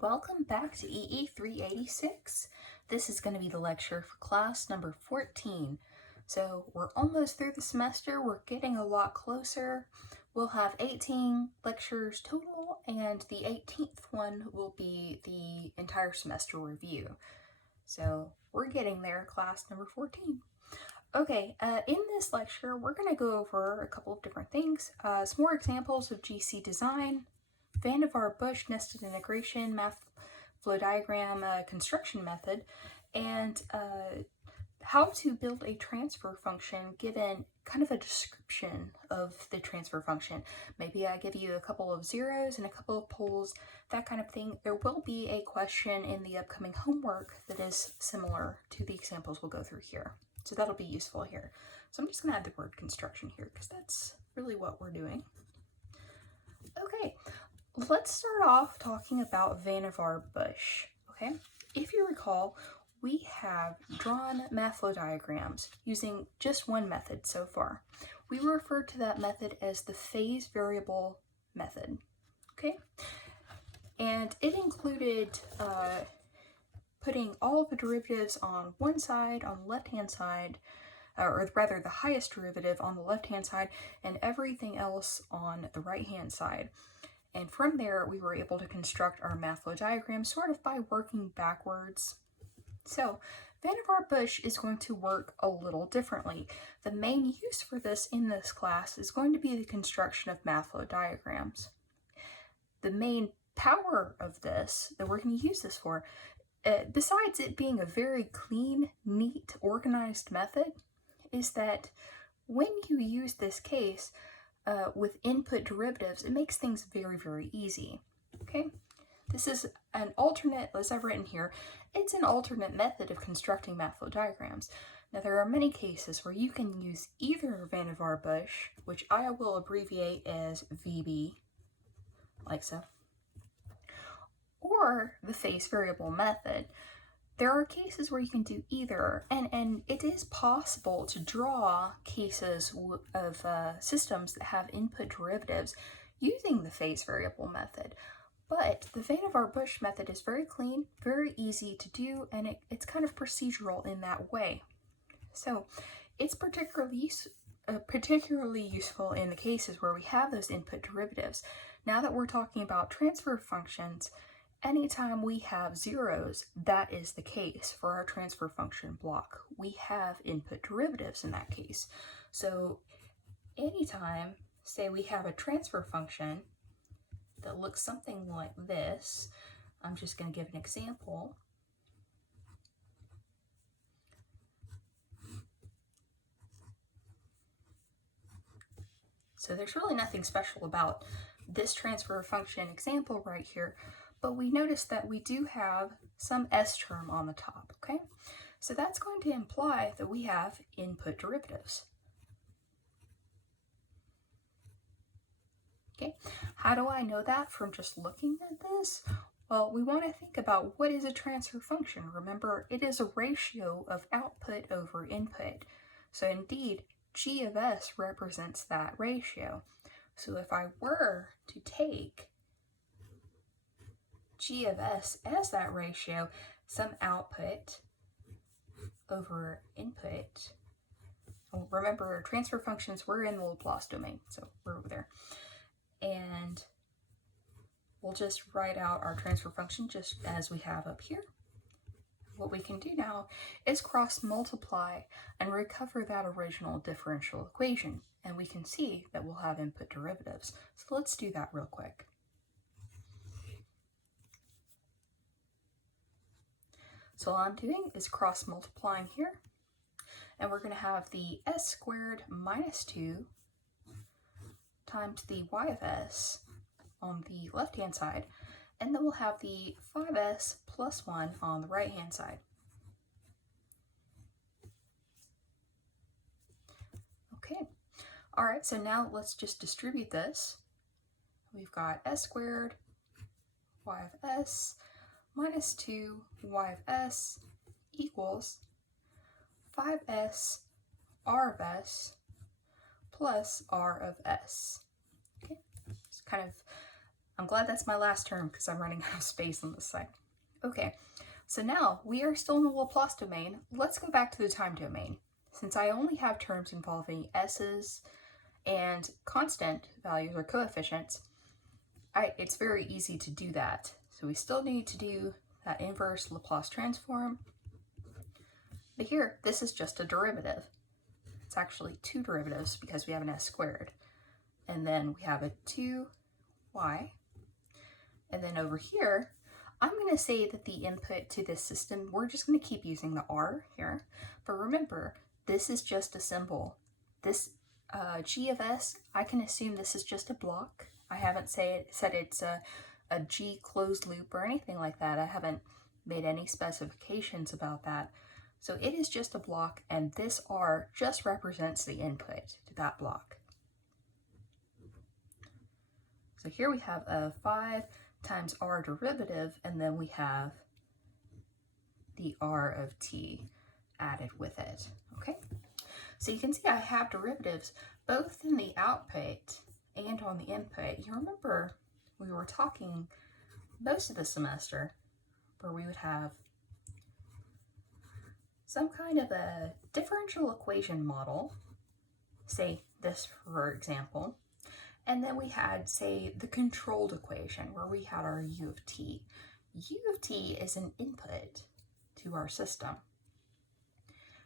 welcome back to EE 386. This is going to be the lecture for class number 14. So we're almost through the semester, we're getting a lot closer. We'll have 18 lectures total, and the 18th one will be the entire semester review. So we're getting there, class number 14. Okay, in this lecture, we're going to go over a couple of different things. Some more examples of GC design, Van der Waals nested integration, math flow diagram construction method, and how to build a transfer function given kind of a description of the transfer function. Maybe I give you a couple of zeros and a couple of poles, that kind of thing. There will be a question in the upcoming homework that is similar to the examples we'll go through here. So that'll be useful here. So I'm just going to add the word construction here because that's really what we're doing. Okay, let's start off talking about Van der Waals. Okay, if you recall, we have drawn math flow diagrams using just one method so far. We referred to that method as the phase variable method. Okay, and it included putting all of the derivatives on one side, on the left-hand side, or rather the highest derivative on the left-hand side, and everything else on the right-hand side. And from there, we were able to construct our math flow diagram sort of by working backwards. So Van der Waals is going to work a little differently. The main use for this in this class is going to be the construction of math flow diagrams. The main power of this that we're going to use this for, besides it being a very clean, neat, organized method, is that when you use this case with input derivatives, it makes things very, very easy. Okay, this is an alternate, as I've written here, it's an alternate method of constructing math flow diagrams. Now there are many cases where you can use either Van der Waals, which I will abbreviate as VB, like so, or the phase variable method. There are cases where you can do either, and it is possible to draw cases of systems that have input derivatives using the phase variable method. But the Van der Waals method is very clean, very easy to do, and it's kind of procedural in that way. So it's particularly useful in the cases where we have those input derivatives. Now that we're talking about transfer functions, anytime we have zeros, that is the case for our transfer function block. We have input derivatives in that case. So anytime, say we have a transfer function that looks something like this, I'm just going to give an example. So there's really nothing special about this transfer function example right here, but we notice that we do have some S term on the top, okay? So that's going to imply that we have input derivatives. Okay, how do I know that from just looking at this? Well, we want to think about what is a transfer function. Remember, it is a ratio of output over input. So indeed, G of S represents that ratio. So if I were to take G of S as that ratio, some output over input. Oh, remember, transfer functions, we're in the Laplace domain, so we're over there. And we'll just write out our transfer function just as we have up here. What we can do now is cross multiply and recover that original differential equation. And we can see that we'll have input derivatives. So let's do that real quick. So all I'm doing is cross multiplying here. And we're going to have the s squared minus 2 times the y of s on the left-hand side, and then we'll have the 5s plus 1 on the right-hand side. Okay, all right, so now let's just distribute this. We've got s squared y of s minus 2 y of s equals 5s r of s plus r of s. Okay, it's kind of I'm glad that's my last term because I'm running out of space on this side. Okay, so now we are still in the Laplace domain. Let's go back to the time domain. Since I only have terms involving s's and constant values or coefficients, it's very easy to do that. So we still need to do that inverse Laplace transform. But here, this is just a derivative. It's actually two derivatives because we have an s squared. And then we have a 2y. And then over here, I'm going to say that the input to this system, we're just going to keep using the r here. But remember, this is just a symbol. This g of s, I can assume this is just a block. I haven't said it's a g closed loop or anything like that. I haven't made any specifications about that. So it is just a block, and this r just represents the input to that block. So here we have a 5 times r derivative, and then we have the r of t added with it, okay? So you can see I have derivatives both in the output and on the input. You remember we were talking most of the semester where we would have some kind of a differential equation model, say this for example, and then we had, say, the controlled equation where we had our u of t. U of t is an input to our system.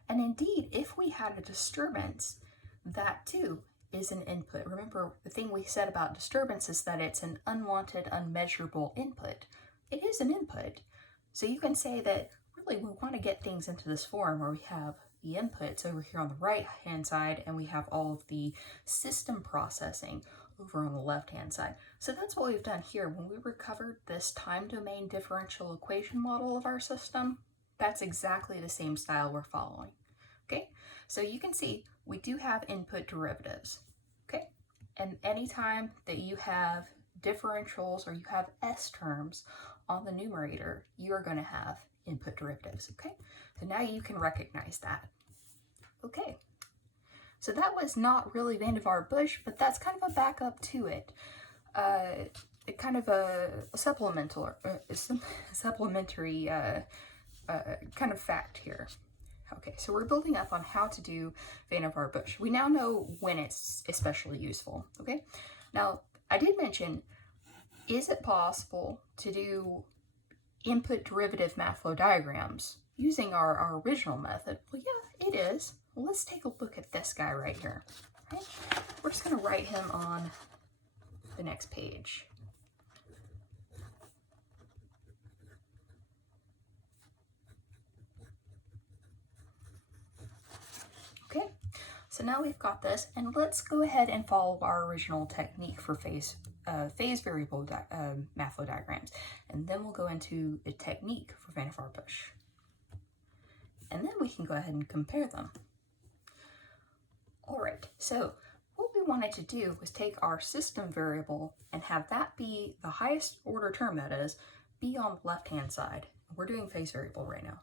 And indeed, if we had a disturbance, that too is an input. Remember, the thing we said about disturbance is that it's an unwanted, unmeasurable input. It is an input. So you can say that really we want to get things into this form where we have the inputs over here on the right-hand side and we have all of the system processing over on the left-hand side. So that's what we've done here. When we recovered this time domain differential equation model of our system, that's exactly the same style we're following. Okay, so you can see we do have input derivatives. Okay, and anytime that you have differentials or you have s terms on the numerator, you are going to have input derivatives. Okay, so now you can recognize that. Okay, so that was not really Van der Bush, but that's kind of a backup to it. Kind of a supplementary kind of fact here. Okay, so we're building up on how to do Van der Bush. We now know when it's especially useful, okay? Now, I did mention, is it possible to do input derivative math flow diagrams using our original method? Well, yeah, it is. Well, let's take a look at this guy right here. Okay? We're just going to write him on the next page. Okay, so now we've got this, and let's go ahead and follow our original technique for phase variable math flow diagrams, and then we'll go into the technique for Van der Bush, and then we can go ahead and compare them. All right, so what we wanted to do was take our system variable and have that be the highest order term, that is, be on the left-hand side. We're doing phase variable right now.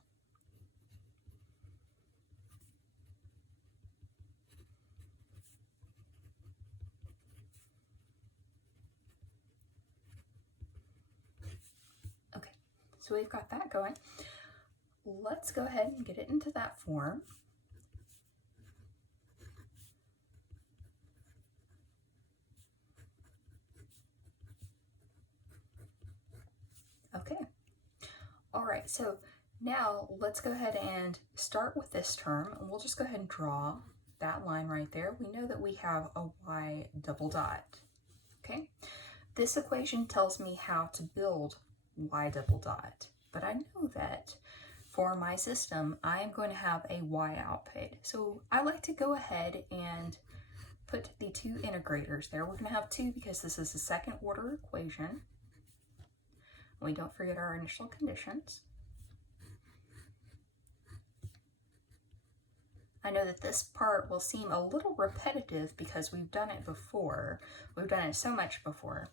Okay, so we've got that going. Let's go ahead and get it into that form. Okay, all right, so now let's go ahead and start with this term, and we'll just go ahead and draw that line right there. We know that we have a y double dot, okay? This equation tells me how to build y double dot, but I know that for my system, I am going to have a y output. So I like to go ahead and put the two integrators there. We're going to have two because this is a second order equation. We don't forget our initial conditions. I know that this part will seem a little repetitive because we've done it before. We've done it so much before.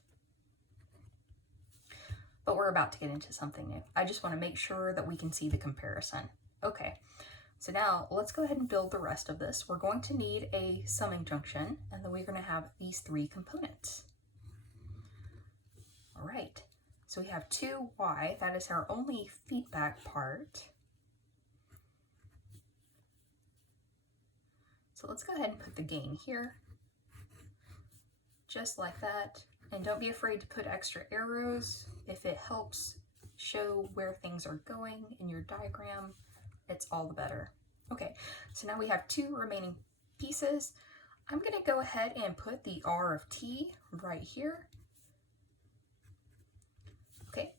But we're about to get into something new. I just want to make sure that we can see the comparison. Okay, so now let's go ahead and build the rest of this. We're going to need a summing junction, and then we're going to have these three components. right, so we have 2y, that is our only feedback part. So let's go ahead and put the gain here, just like that. And don't be afraid to put extra arrows. If it helps show where things are going in your diagram, it's all the better. Okay, so now we have 2 remaining pieces. I'm gonna go ahead and put the r of t right here. Okay,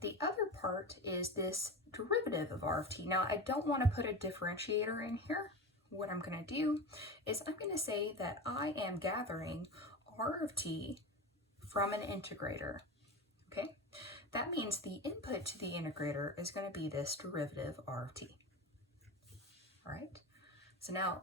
the other part is this derivative of r of t. Now I don't want to put a differentiator in here. What I'm going to do is I'm going to say that I am gathering r of t from an integrator. Okay, that means the input to the integrator is going to be this derivative r of t. All right, so now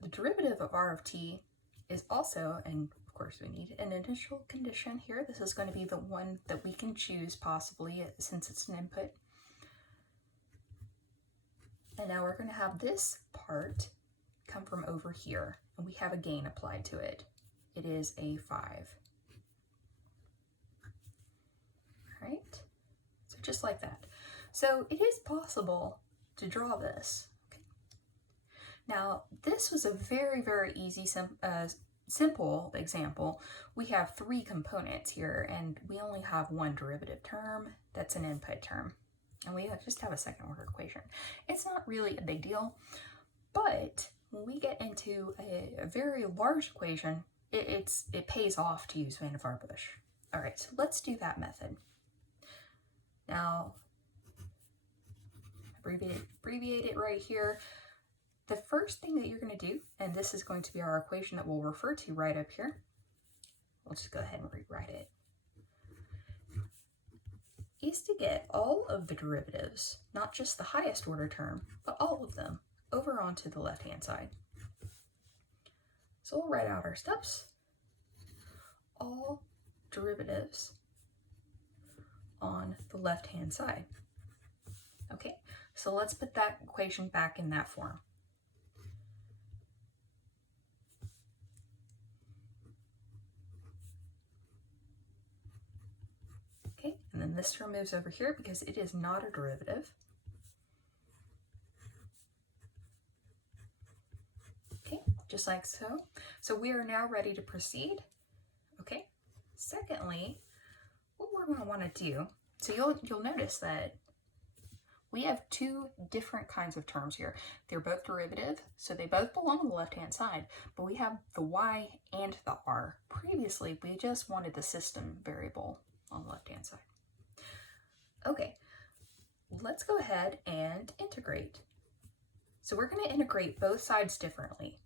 the derivative of r of t is also, and of course we need an initial condition here. This is going to be the one that we can choose possibly since it's an input. And now we're going to have this part come from over here, and we have a gain applied to it. It is a 5. All right, so just like that. So it is possible to draw this. Okay. Now this was a very, very easy, simple example. We have 3 components here, and we only have 1 derivative term that's an input term. And we just have a second order equation. It's not really a big deal, but when we get into a very large equation, it pays off to use Van der Waals. All right, so let's do that method. Now, abbreviate it right here. The first thing that you're going to do, and this is going to be our equation that we'll refer to right up here. We'll just go ahead and rewrite it. Is to get all of the derivatives, not just the highest order term, but all of them, over onto the left-hand side. So we'll write out our steps. All derivatives on the left-hand side. Okay, so let's put that equation back in that form. Okay, and then this term moves over here because it is not a derivative. Okay, just like so. So we are now ready to proceed. Okay, secondly, what we're going to want to do, so you'll notice that we have 2 different kinds of terms here. They're both derivative, so they both belong on the left-hand side, but we have the y and the r. Previously, we just wanted the system variable on the left-hand side. Okay, let's go ahead and integrate. So we're going to integrate both sides differently.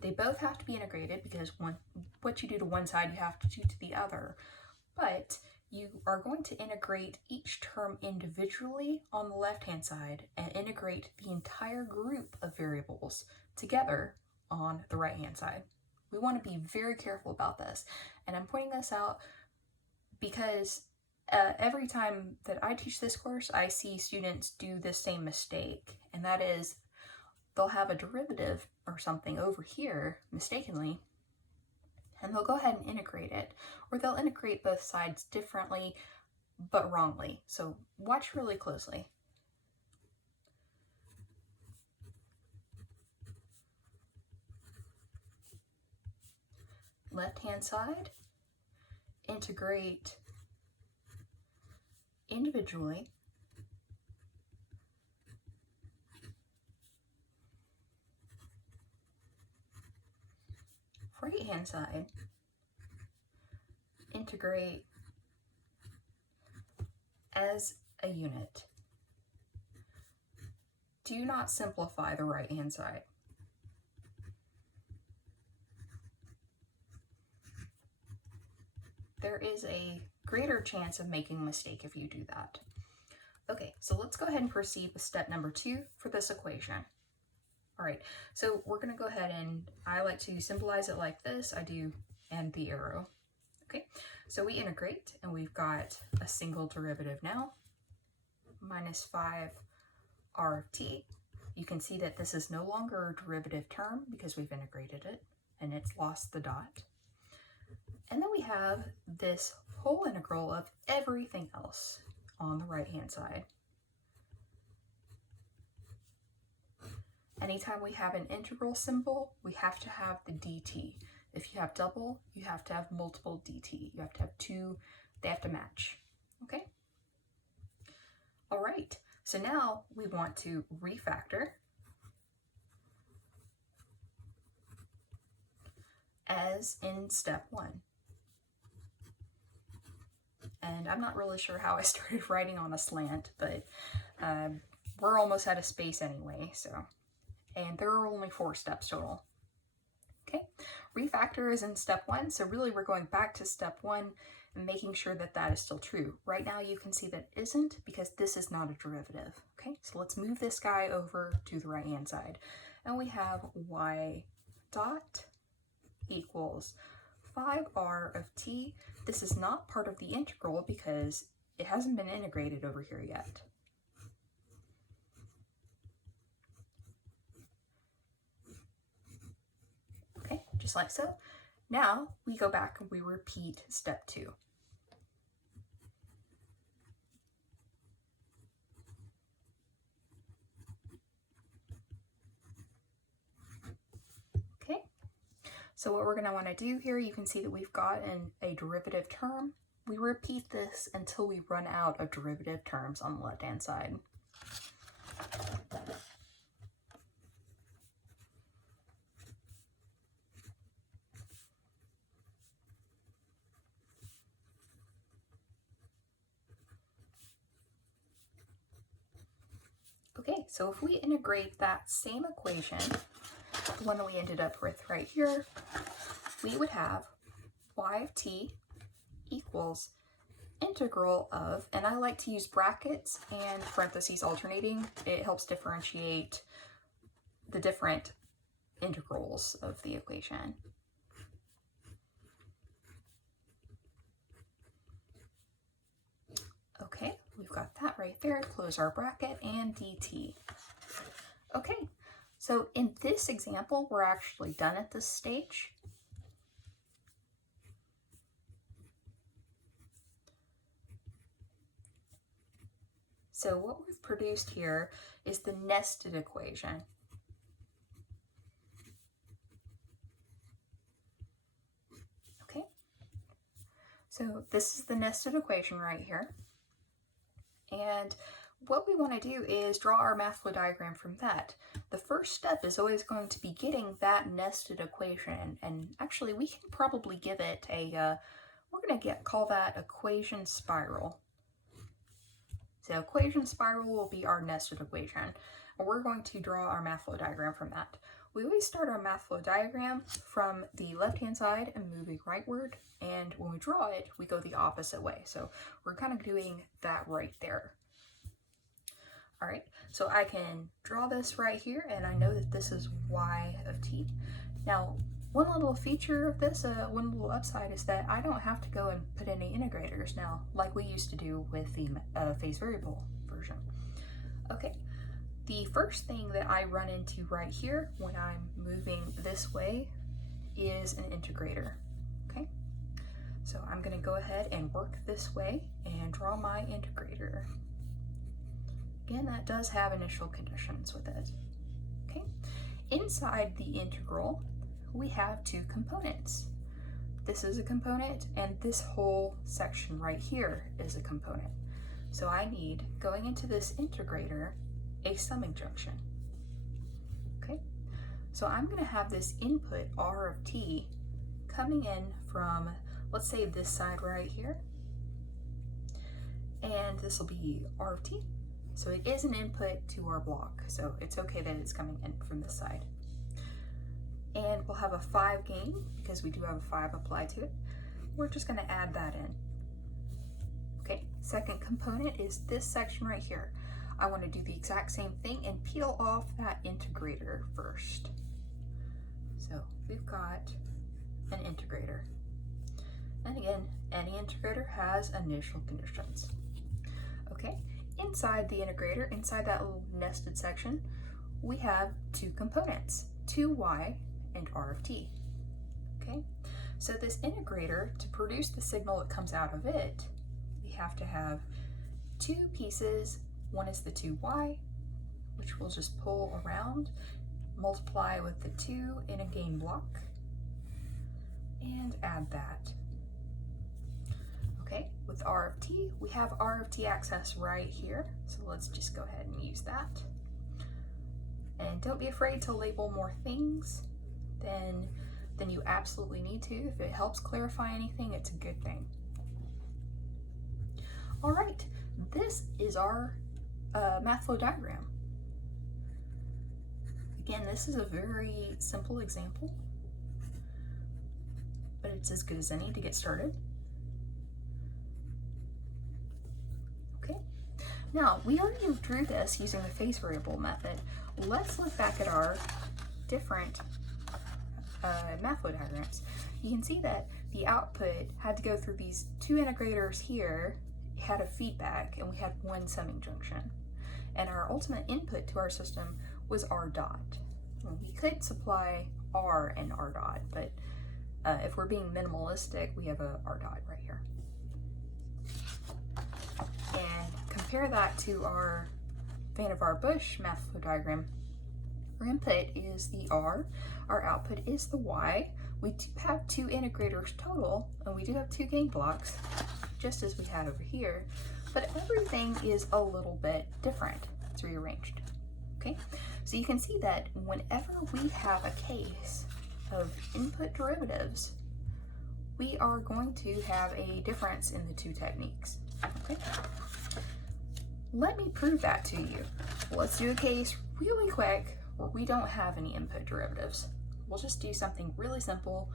They both have to be integrated because what you do to one side, you have to do to the other. But you are going to integrate each term individually on the left-hand side and integrate the entire group of variables together on the right-hand side. We want to be very careful about this. And I'm pointing this out because every time that I teach this course, I see students do the same mistake, and that is they'll have a derivative or something over here mistakenly, and they'll go ahead and integrate it, or they'll integrate both sides differently but wrongly. So watch really closely. Left-hand side, integrate individually. Right-hand side, integrate as a unit. Do not simplify the right-hand side. There is a greater chance of making a mistake if you do that. Okay, so let's go ahead and proceed with step number 2 for this equation. All right, so we're going to go ahead and I like to symbolize it like this. I do, and the arrow. Okay, so we integrate, and we've got a single derivative now, minus 5 r of t. You can see that this is no longer a derivative term because we've integrated it, and it's lost the dot. And then we have this whole integral of everything else on the right-hand side. Anytime we have an integral symbol, we have to have the dt. If you have double, you have to have multiple dt. You have to have two, they have to match, okay? All right, so now we want to refactor as in step 1. And I'm not really sure how I started writing on a slant, but we're almost out of space anyway, so. And there are only 4 steps total. Okay, refactor is in step 1, so really we're going back to step 1 and making sure that that is still true. Right now you can see that it isn't because this is not a derivative. Okay, so let's move this guy over to the right hand side. And we have y dot equals 5r of t. This is not part of the integral because it hasn't been integrated over here yet. Okay, just like so. Now we go back and we repeat step 2. Okay, so what we're going to want to do here, you can see that we've got a derivative term. We repeat this until we run out of derivative terms on the left-hand side. Okay, so if we integrate that same equation, the one that we ended up with right here, we would have y of t equals integral of, and I like to use brackets and parentheses alternating. It helps differentiate the different integrals of the equation. Okay, we've got that right there. Close our bracket and dt. Okay, so in this example, we're actually done at this stage. So what we've produced here is the nested equation. Okay, so this is the nested equation right here. And what we want to do is draw our math flow diagram from that. The first step is always going to be getting that nested equation, and actually we can probably give it a, we're going to call that equation spiral. So equation spiral will be our nested equation, and we're going to draw our math flow diagram from that. We always start our math flow diagram from the left-hand side and moving rightward, and when we draw it, we go the opposite way. So we're kind of doing that right there. All right, so I can draw this right here, and I know that this is y of t. Now, one little feature of this, one little upside is that I don't have to go and put any integrators now, like we used to do with the phase variable version. Okay, the first thing that I run into right here when I'm moving this way is an integrator. Okay, so I'm going to go ahead and work this way and draw my integrator. Again, that does have initial conditions with it. Okay, inside the integral, we have 2 components. This is a component, and this whole section right here is a component. So I need, going into this integrator, a summing junction. Okay, so I'm going to have this input r of t coming in from, let's say, this side right here, and this will be r of t. So it is an input to our block, so it's okay that it's coming in from this side. And we'll have a 5 gain because we do have a 5 applied to it. We're just going to add that in. Okay, second component is this section right here. I want to do the exact same thing and peel off that integrator first. So we've got an integrator. And again, any integrator has initial conditions. Okay, inside the integrator, inside that little nested section, we have 2 components, 2y and r of t. Okay, So this integrator, to produce the signal that comes out of it, we have to have two pieces. One is the 2y, which we'll just pull around, multiply with the 2 in a gain block, and add that. Okay, with R of t, we have R of t access right here, so let's just go ahead and use that. And don't be afraid to label more things than you absolutely need to. If it helps clarify anything, it's a good thing. All right, this is our math flow diagram. Again, this is a very simple example, but it's as good as any to get started. Okay, now we already drew this using the phase variable method. Let's look back at our different math flow diagrams. You can see that the output had to go through these two integrators here, it had a feedback, and we had one summing junction. And our ultimate input to our system was R dot. Well, we could supply R and R dot, but if we're being minimalistic, we have a R dot right here. And compare that to our Vannevar Bush math flow diagram. Our input is the R, our output is the Y. We do have two integrators total, and we do have two gain blocks, just as we had over here, but everything is a little bit different. It's rearranged. Okay, so you can see that whenever we have a case of input derivatives, we are going to have a difference in the two techniques. Okay, let me prove that to you. Let's do a case really quick where we don't have any input derivatives. We'll just do something really simple.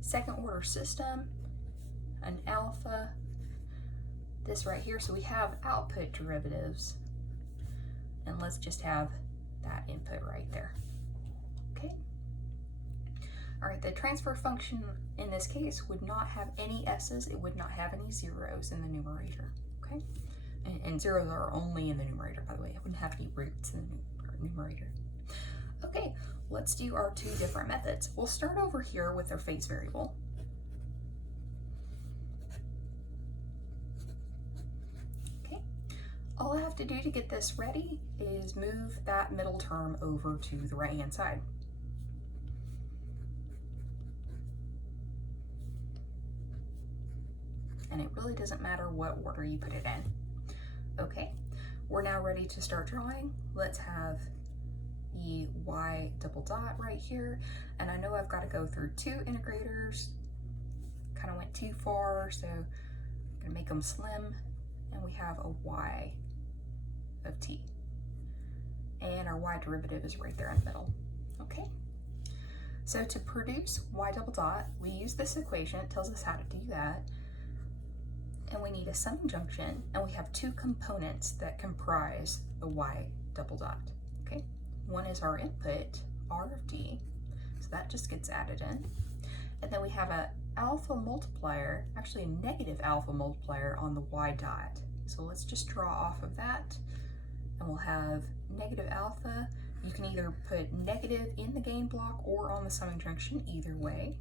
Second order system, an alpha, this right here. So we have output derivatives, and let's just have that input right there. Okay. All right, the transfer function in this case would not have any s's, it would not have any zeros in the numerator. Okay, and zeros are only in the numerator, by the way. It wouldn't have any roots in the numerator. Okay, let's do our two different methods. We'll start over here with our phase variable. Okay, all I have to do to get this ready is move that middle term over to the right hand side. And it really doesn't matter what order you put it in. Okay, we're now ready to start drawing. Let's have the y double dot right here. And I know I've got to go through two integrators. Kind of went too far, so I'm gonna make them slim. And we have a y of t. And our y derivative is right there in the middle. Okay, so to produce y double dot, we use this equation. It tells us how to do that. And we need a summing junction, and we have two components that comprise the y double dot. Okay, one is our input, R of d, so that just gets added in. And then we have a alpha multiplier, actually a negative alpha multiplier on the y dot. So let's just draw off of that, and we'll have negative alpha. You can either put negative in the gain block or on the summing junction, either way.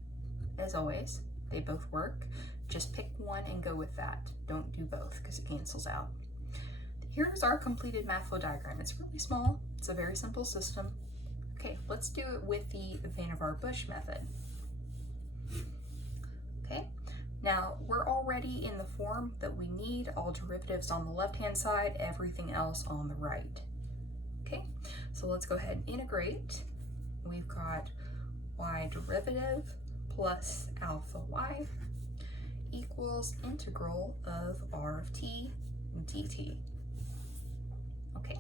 As always, they both work. Just pick one and go with that. Don't do both because it cancels out. Here's our completed math flow diagram. It's really small. It's a very simple system. Okay, let's do it with the Vannevar Bush method. Okay, now we're already in the form that we need, all derivatives on the left-hand side, everything else on the right. Okay, so let's go ahead and integrate. We've got y derivative plus alpha y equals integral of r of t dt. Okay,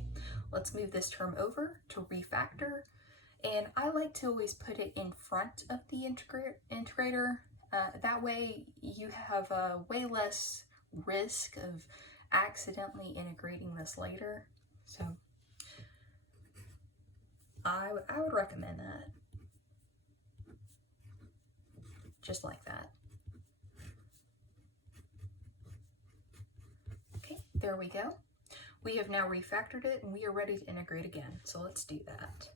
let's move this term over to refactor, and I like to always put it in front of the integrator. That way you have way less risk of accidentally integrating this later. So I would recommend that. Just like that. Okay, there we go. We have now refactored it and we are ready to integrate again. So let's do that.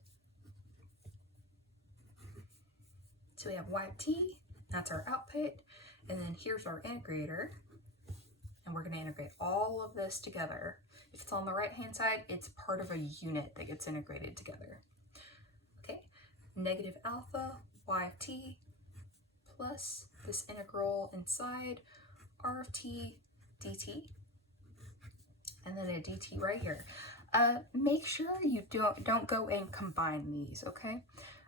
So we have y of t, that's our output, and then here's our integrator, and we're going to integrate all of this together. If it's on the right hand side, it's part of a unit that gets integrated together. Okay, negative alpha y of t plus this integral inside r of t dt, and then a dt right here. Make sure you don't go and combine these, okay?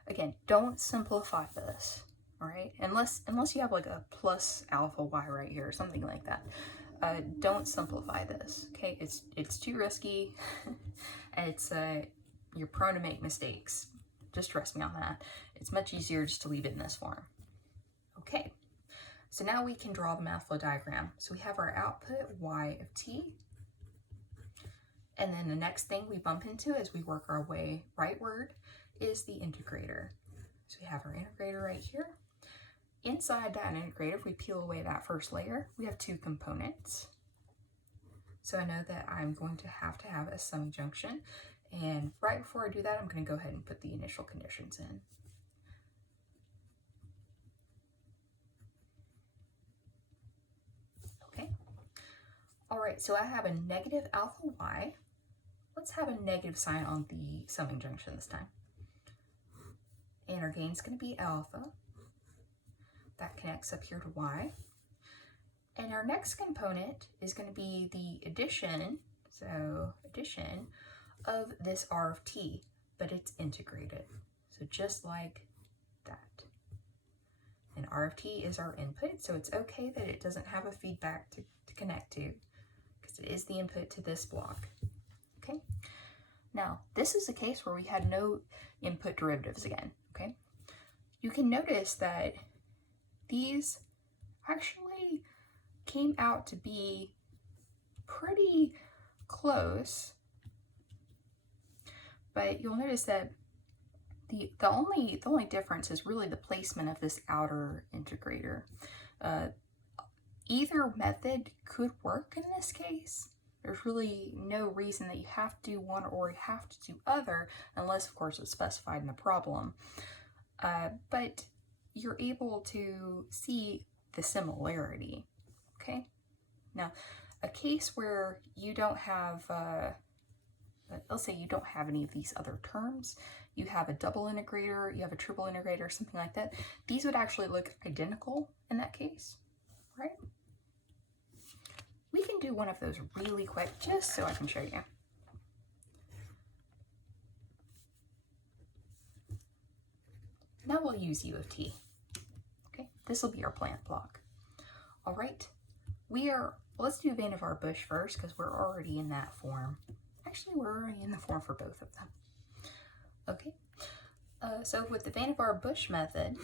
Again, don't simplify this, all right? Unless you have like a plus alpha y right here or something like that. Don't simplify this, okay? It's too risky. It's you're prone to make mistakes. Just trust me on that. It's much easier just to leave it in this form. Okay, so now we can draw the math flow diagram. So we have our output y of t, and then the next thing we bump into as we work our way rightward is the integrator. So we have our integrator right here. Inside that integrator, if we peel away that first layer, we have two components. So I know that I'm going to have a summing junction, and right before I do that, I'm going to go ahead and put the initial conditions in. Okay. All right, so I have a negative alpha y. Let's have a negative sign on the summing junction this time. And our gain is going to be alpha. That connects up here to y. And our next component is going to be the addition, so addition of this r of t, but it's integrated. So just like that. And r of t is our input, so it's okay that it doesn't have a feedback to connect to, because it is the input to this block. Okay. Now, this is a case where we had no input derivatives again, okay? You can notice that these actually came out to be pretty close, but you'll notice that the only difference is really the placement of this outer integrator. Either method could work in this case. There's really no reason that you have to do one or you have to do other, unless of course it's specified in the problem. But you're able to see the similarity, okay? Now, a case where you don't have, let's say you don't have any of these other terms, you have a double integrator, you have a triple integrator, something like that, these would actually look identical in that case, right? We can do one of those really quick, just so I can show you. Now we'll use u of t. Okay, this will be our plant block. All right, let's do Vannevar-Bush first because we're already in that form. Actually, we're already in the form for both of them. Okay, so with the Vannevar-Bush method,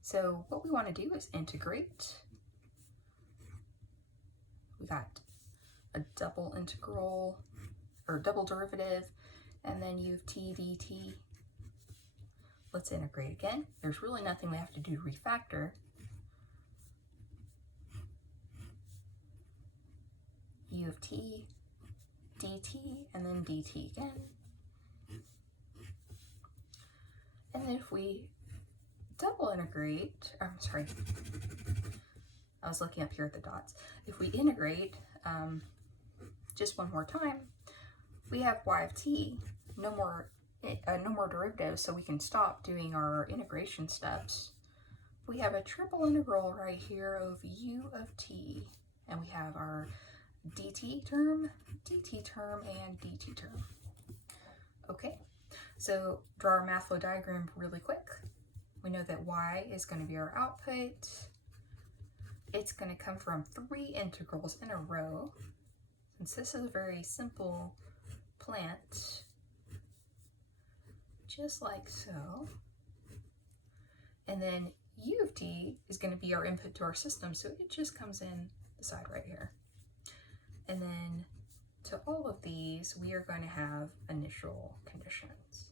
so what we want to do is integrate. We got a double integral, or double derivative, and then u of t dt. Let's integrate again. There's really nothing we have to do to refactor. U of t dt, and then dt again. And then if we double integrate, I'm sorry, I was looking up here at the dots. If we integrate just one more time, we have y of t, no more derivatives, so we can stop doing our integration steps. We have a triple integral right here of u of t, and we have our dt term, and dt term. Okay, so draw our math flow diagram really quick. We know that y is going to be our output. It's going to come from 3 integrals in a row. Since this is a very simple plant, just like so. And then u of t is going to be our input to our system, so it just comes in the side right here. And then to all of these, we are going to have initial conditions.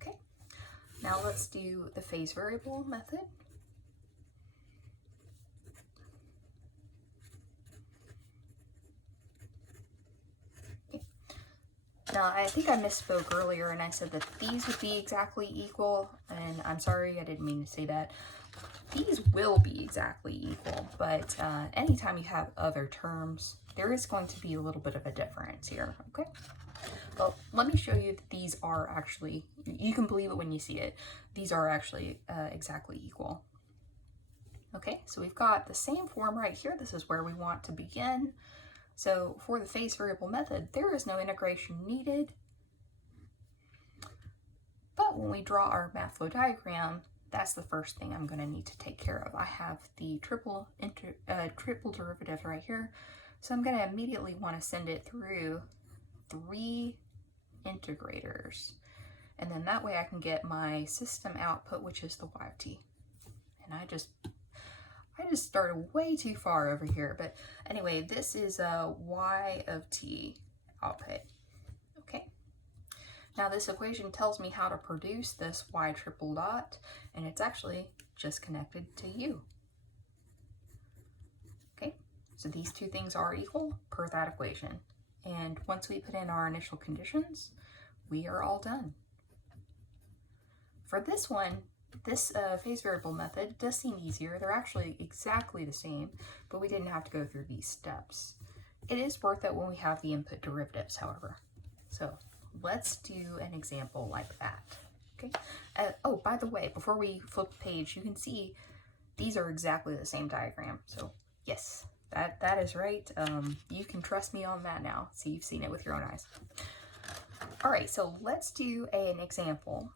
Okay, now let's do the phase variable method. Now, I think I misspoke earlier and I said that these would be exactly equal, and I'm sorry, I didn't mean to say that. These will be exactly equal, but anytime you have other terms, there is going to be a little bit of a difference here, okay? Well, let me show you that these are actually, you can believe it when you see it, these are actually exactly equal. Okay, so we've got the same form right here. This is where we want to begin. So for the phase variable method, there is no integration needed. But when we draw our math flow diagram, that's the first thing I'm going to need to take care of. I have the triple derivative right here. So I'm going to immediately want to send it through 3 integrators. And then that way I can get my system output, which is the y of t. And I just started way too far over here. But anyway, this is a y of t output. Okay. Now this equation tells me how to produce this y triple dot, and it's actually just connected to u. Okay, so these two things are equal per that equation. And once we put in our initial conditions, we are all done. For this one, this phase variable method does seem easier. They're actually exactly the same, but we didn't have to go through these steps. It is worth it when we have the input derivatives, however. So let's do an example like that. Okay. Oh, by the way, before we flip the page, you can see these are exactly the same diagram. So yes, that is right. You can trust me on that now. See, you've seen it with your own eyes. All right, so let's do an example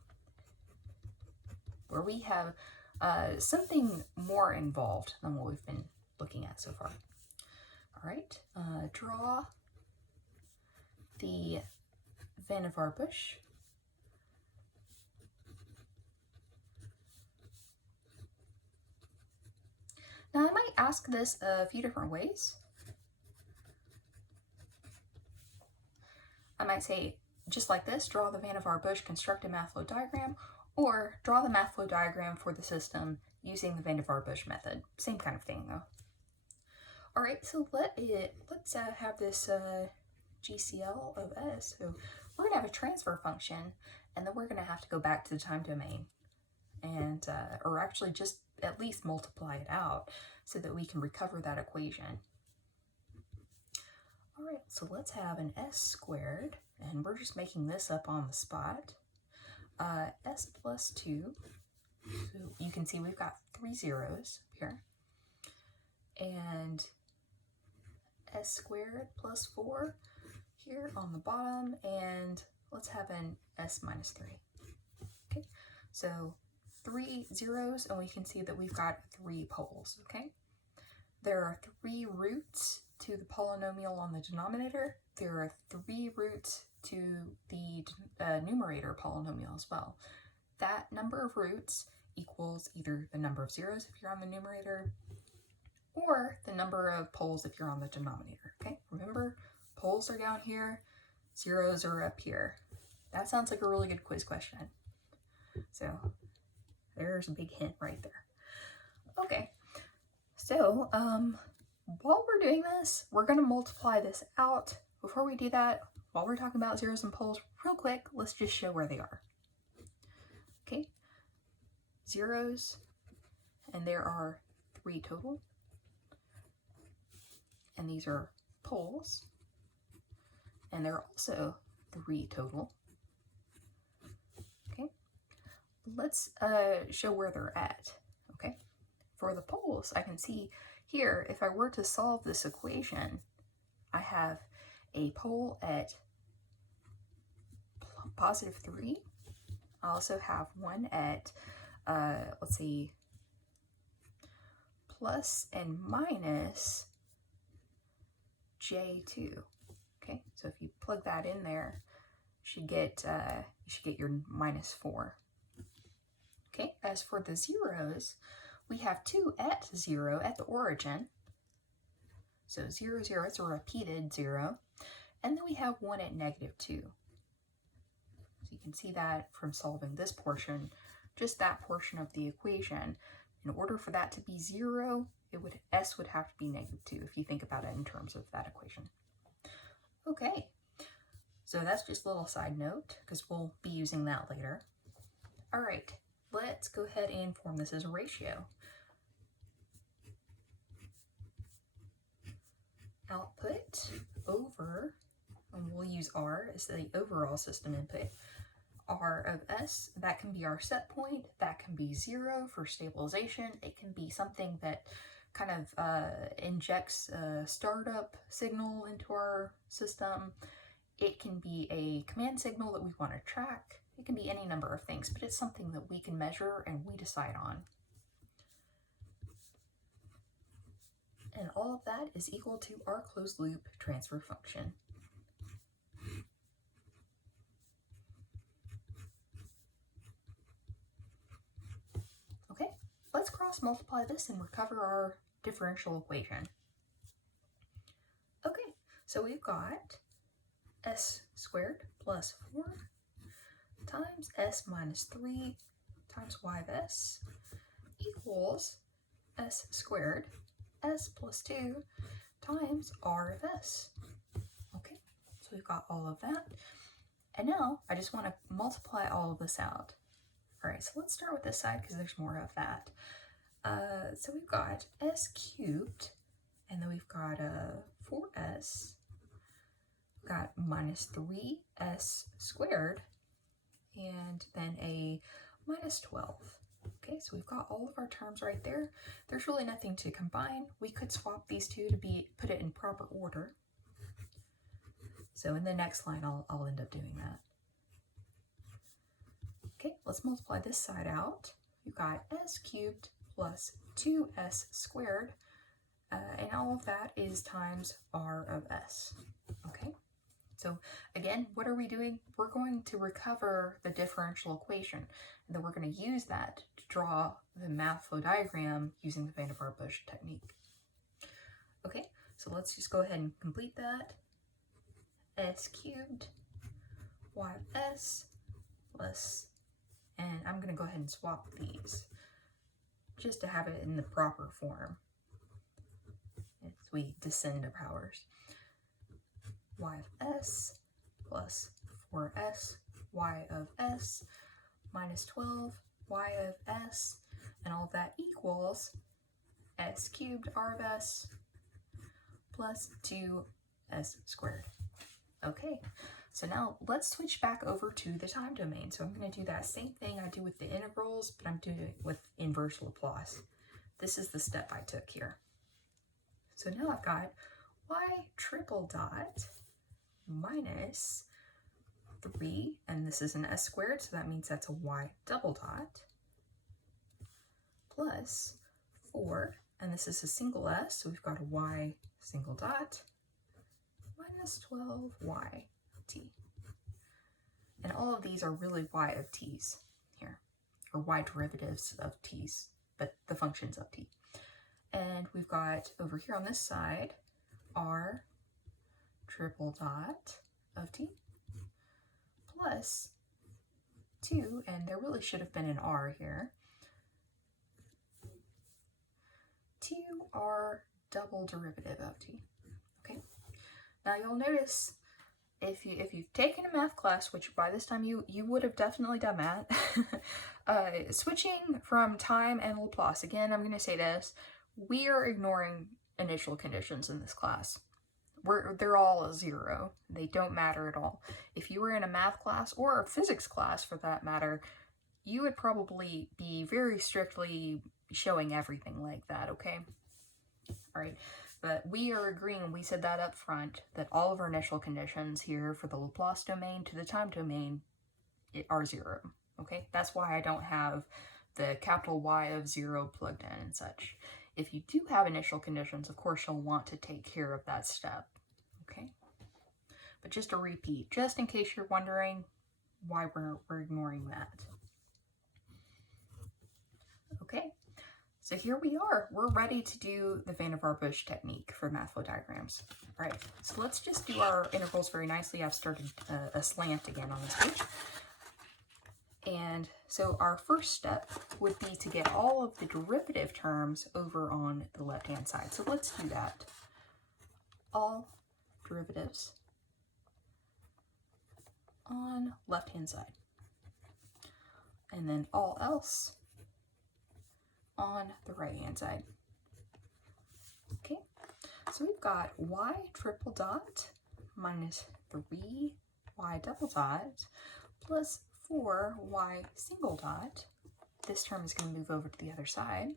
where we have something more involved than what we've been looking at so far. All right, draw the Vannevar bush. Now I might ask this a few different ways. I might say, just like this, draw the Vannevar bush, construct a math flow diagram, or draw the math flow diagram for the system using the Vannevar bush method. Same kind of thing though. All right, so let's have this GCL of S. So we're gonna have a transfer function, and then we're gonna have to go back to the time domain and, or actually just at least multiply it out so that we can recover that equation. All right, so let's have an S squared, and we're just making this up on the spot. S plus 2, so you can see we've got 3 zeros here, and S squared plus 4 here on the bottom, and let's have an S minus 3. Okay, so 3 zeros, and we can see that we've got 3 poles, okay? There are 3 roots to the polynomial on the denominator. There are 3 roots to the numerator polynomial as well. That number of roots equals either the number of zeros if you're on the numerator or the number of poles if you're on the denominator, okay? Remember, poles are down here, zeros are up here. That sounds like a really good quiz question. So there's a big hint right there. Okay, so while we're doing this, we're going to multiply this out. Before we do that, while we're talking about zeros and poles, real quick, let's just show where they are. Okay, zeros, and there are 3 total. And these are poles, and there are also 3 total. Okay, let's show where they're at. Okay, for the poles, I can see here, if I were to solve this equation, I have a pole at positive 3. I also have one at, let's see, plus and minus J2. Okay, so if you plug that in there, you should get your minus 4. Okay, as for the zeros, we have 2 at 0 at the origin. So 0, 0, it's a repeated 0. And then we have 1 at negative 2. So you can see that from solving this portion, just that portion of the equation. In order for that to be 0, S would have to be negative 2 if you think about it in terms of that equation. Okay, So that's just a little side note because we'll be using that later. All right, let's go ahead and form this as a ratio. Output over, and we'll use R as the overall system input, R of S, that can be our set point, that can be 0 for stabilization, it can be something that kind of injects a startup signal into our system, it can be a command signal that we want to track, it can be any number of things, but it's something that we can measure and we decide on. And all of that is equal to our closed loop transfer function. Okay, let's cross multiply this and recover our differential equation. Okay, so we've got s squared plus 4 times s minus 3 times y of s equals s squared s plus 2 times r of s. Okay, so we've got all of that. And now I just want to multiply all of this out. All right, so let's start with this side because there's more of that. So we've got s cubed, and then we've got 4s, we've got minus 3s squared, and then a minus 12. Okay, so we've got all of our terms right there. There's really nothing to combine. We could swap these two to put it in proper order. So in the next line, I'll end up doing that. Okay, let's multiply this side out. We've got s cubed plus 2s squared, and all of that is times r of s. Okay, so again, what are we doing? We're going to recover the differential equation, and then we're going to use that to draw the math flow diagram using the Vannevar-Bush technique. Okay, so let's just go ahead and complete that. S cubed y of s plus, and I'm going to go ahead and swap these just to have it in the proper form as we descend to powers. Y of s plus 4s y of s minus 12 y of s, and all of that equals s cubed r of s plus 2s squared. Okay, so now let's switch back over to the time domain. So I'm going to do that same thing I do with the integrals, but I'm doing it with inverse Laplace. This is the step I took here. So now I've got y triple dot minus 3, and this is an s squared, so that means that's a y double dot, plus 4, and this is a single s, so we've got a y single dot, minus 12y t. And all of these are really y of t's here, or y derivatives of t's, but the functions of t. And we've got over here on this side r triple dot of t plus 2, and there really should have been an r here, 2r double derivative of t. Okay, now you'll notice if you've taken a math class, which by this time you would have definitely done that, switching from time and Laplace, again, I'm going to say this, we are ignoring initial conditions in this class. They're all a 0. They don't matter at all. If you were in a math class, or a physics class for that matter, you would probably be very strictly showing everything like that, okay? All right, but we are agreeing, we said that up front, that all of our initial conditions here for the Laplace domain to the time domain are 0, okay? That's why I don't have the capital Y of 0 plugged in and such. If you do have initial conditions, of course, you'll want to take care of that step, okay? But just to repeat, just in case you're wondering why we're ignoring that. Okay, so here we are. We're ready to do the Vannevar-Bush technique for math flow diagrams. All right, so let's just do our integrals very nicely. I've started a slant again on this page. And so our first step would be to get all of the derivative terms over on the left-hand side. So let's do that. All derivatives on left-hand side. And then all else on the right-hand side. Okay, so we've got y triple dot minus 3y double dot plus 4y single dot. This term is going to move over to the other side.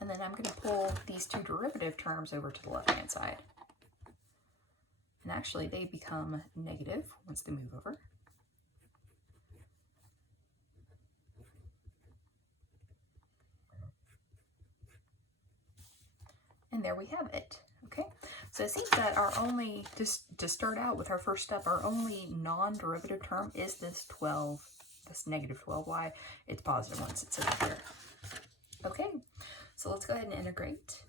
And then I'm going to pull these two derivative terms over to the left-hand side. And actually, they become negative once they move over. And there we have it. Okay, so see that our only, just to start out with our first step, our only non-derivative term is this 12, this negative 12y. It's positive once it's over here. Okay, so let's go ahead and integrate.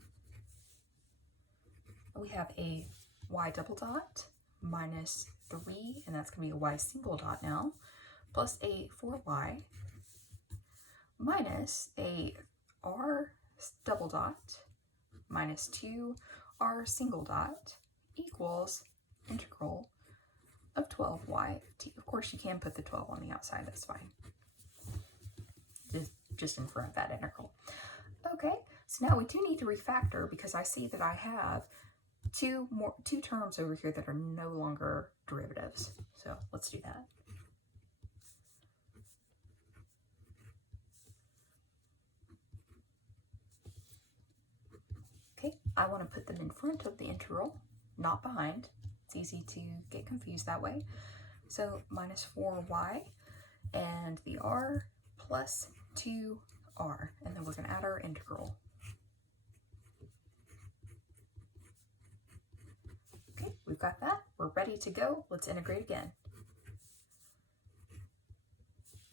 We have a y double dot minus 3, and that's going to be a y single dot now, plus a 4y minus a r double dot minus 2r single dot equals integral of 12y t. Of course, you can put the 12 on the outside, that's fine. Just in front of that integral. Okay, so now we do need to refactor because I see that I have two terms over here that are no longer derivatives. So let's do that. Okay, I want to put them in front of the integral, not behind. It's easy to get confused that way. So minus 4y and the r plus 2r, and then we're going to add our integral. Okay, we've got that. We're ready to go. Let's integrate again.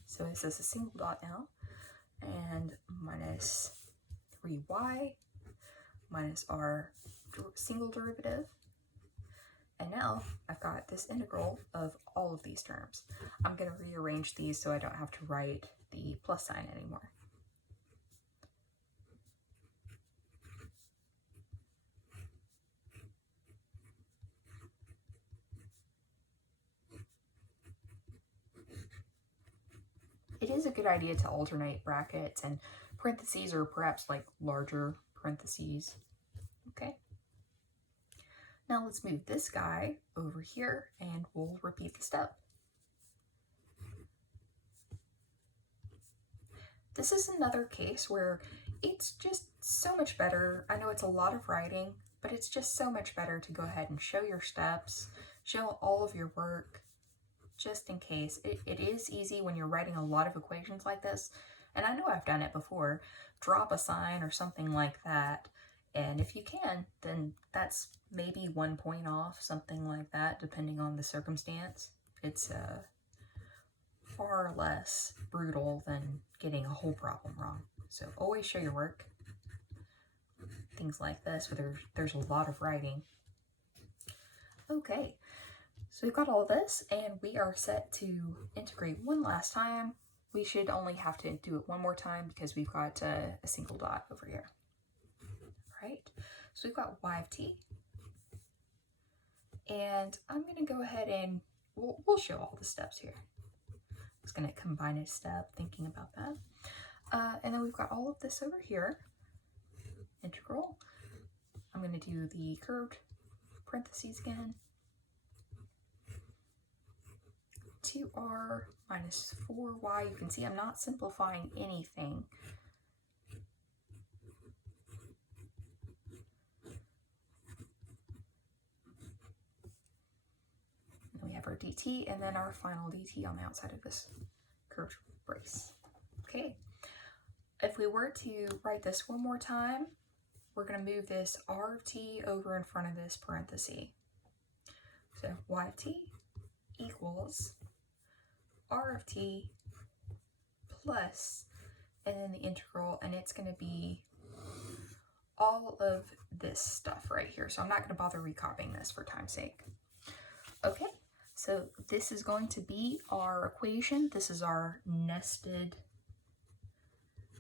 So this is a single dot now, and minus 3y minus our single derivative. And now I've got this integral of all of these terms. I'm going to rearrange these so I don't have to write the plus sign anymore. It is a good idea to alternate brackets and parentheses, or perhaps like larger parentheses. Okay. Now let's move this guy over here and we'll repeat the step. This is another case where it's just so much better. I know it's a lot of writing, but it's just so much better to go ahead and show your steps, show all of your work, just in case. It is easy when you're writing a lot of equations like this, and I know I've done it before. Drop a sign or something like that, and if you can, then that's maybe 1 point off, something like that, depending on the circumstance. It's far less brutal than getting a whole problem wrong. So always show your work. Things like this where there's a lot of writing. Okay, so we've got all this and we are set to integrate one last time. We should only have to do it one more time because we've got a single dot over here. Right, so we've got y of t, and I'm going to go ahead and we'll show all the steps here. I'm just going to combine a step, thinking about that. And then we've got all of this over here, integral. I'm going to do the curved parentheses again. 2r minus 4y. You can see I'm not simplifying anything. And we have our dt and then our final dt on the outside of this curved brace. Okay, if we were to write this one more time, we're going to move this r of t over in front of this parenthesis. So y of t equals r of t plus, and then the integral, and it's going to be all of this stuff right here. So I'm not going to bother recopying this for time's sake. Okay, so this is going to be our equation. This is our nested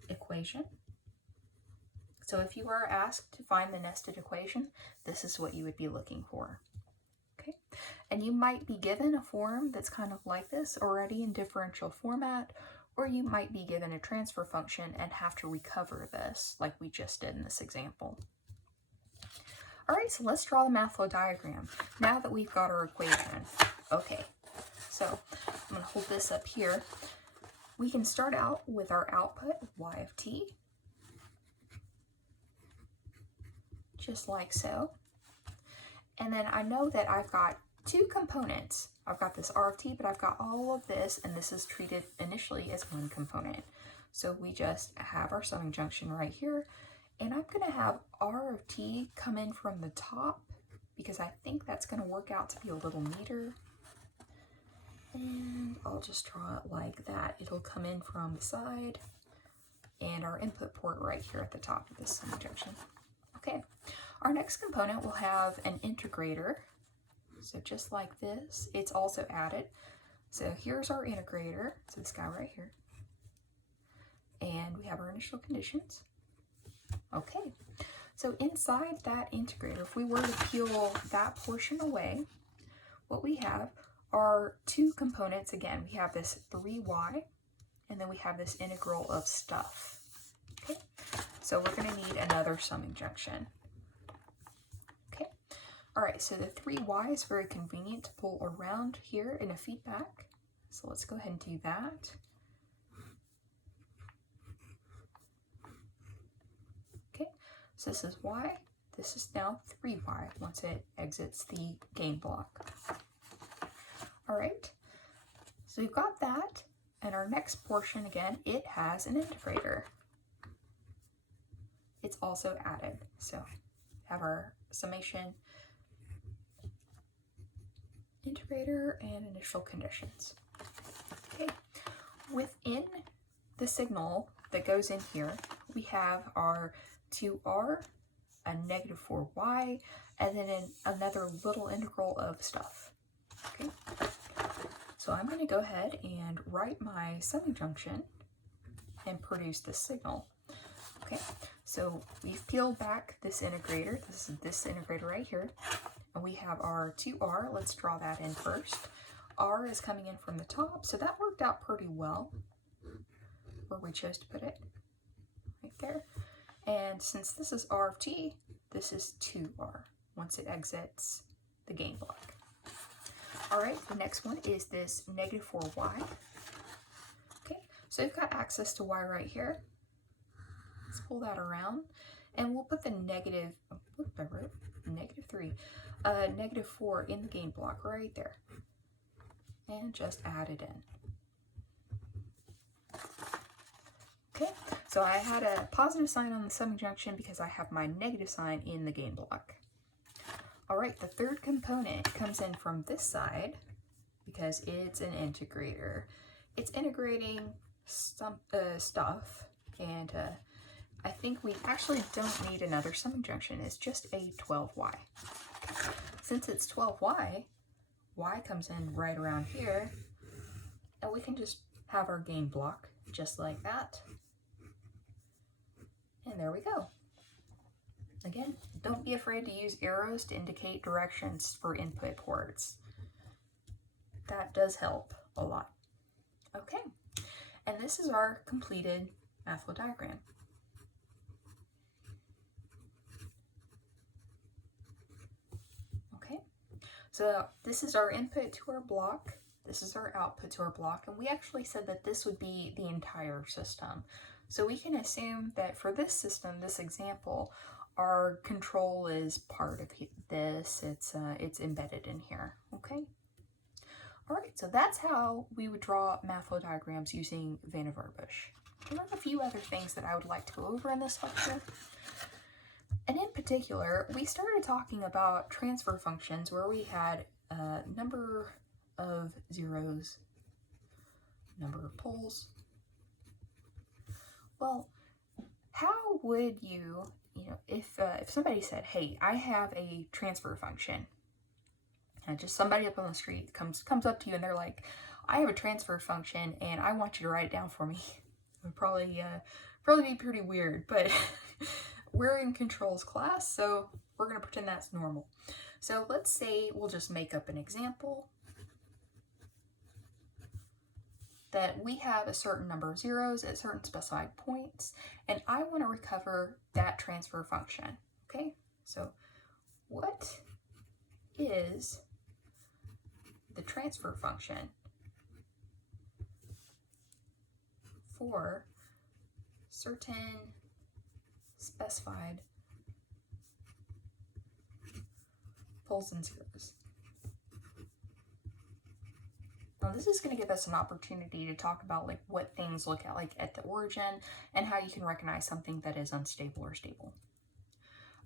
equation. So if you were asked to find the nested equation, this is what you would be looking for. Okay, And you might be given a form that's kind of like this already in differential format, or you might be given a transfer function and have to recover this like we just did in this example. All right, so let's draw the math flow diagram now that we've got our equation. Okay, so I'm going to hold this up here. We can start out with our output, y of t, just like so. And then I know that I've got two components. I've got this r of t, but I've got all of this, and this is treated initially as one component. So we just have our summing junction right here, and I'm going to have r of t come in from the top because I think that's going to work out to be a little neater. And I'll just draw it like that. It'll come in from the side, and our input port right here at the top of this summing junction. Okay, our next component will have an integrator. So just like this, it's also added. So here's our integrator, so this guy right here. And we have our initial conditions. Okay, so inside that integrator, if we were to peel that portion away, what we have are two components. Again, we have this 3y, and then we have this integral of stuff. Okay, so we're going to need another summing junction. Okay, all right, so the 3y is very convenient to pull around here in a feedback. So let's go ahead and do that. Okay, so this is y. This is now 3y once it exits the gain block. All right, so we've got that, and our next portion, again, it has an integrator. It's also added, so have our summation, integrator, and initial conditions. Okay, within the signal that goes in here, we have our 2r, a negative 4y, and then another little integral of stuff. Okay, so I'm going to go ahead and write my summing junction and produce the signal. Okay, so we've peeled back this integrator. This is this integrator right here, and we have our 2r. Let's draw that in first. R is coming in from the top, so that worked out pretty well where we chose to put it, right there. And since this is r of t, this is 2r once it exits the gain block. All right, the next one is this negative 4y. Okay, so we've got access to y right here. Let's pull that around, and we'll put the negative 3, negative 4 in the gain block right there, and just add it in. Okay, so I had a positive sign on the summing junction because I have my negative sign in the gain block. All right, the third component comes in from this side because it's an integrator. It's integrating some stuff, and I think we actually don't need another summing junction. It's just a 12y. Since it's 12y, y comes in right around here, and we can just have our gain block just like that. And there we go. Again, don't be afraid to use arrows to indicate directions for input ports. That does help a lot. Okay, and this is our completed math flow diagram. Okay, so this is our input to our block. This is our output to our block, and we actually said that this would be the entire system. So we can assume that for this system, this example, our control is part of this. It's embedded in here. Okay. All right. So that's how we would draw math flow diagrams using Vannevar Bush. There are a few other things that I would like to go over in this lecture. And in particular, we started talking about transfer functions where we had a number of zeros, number of poles. Well, how would you, if somebody said, hey, I have a transfer function, and just somebody up on the street comes up to you and they're like, I have a transfer function and I want you to write it down for me. It would probably be pretty weird, but we're in controls class, so we're going to pretend that's normal. So let's say we'll just make up an example that we have a certain number of zeros at certain specified points, and I want to recover that transfer function. Okay, so what is the transfer function for certain specified poles and zeros? Now this is going to give us an opportunity to talk about like what things look like at the origin and how you can recognize something that is unstable or stable.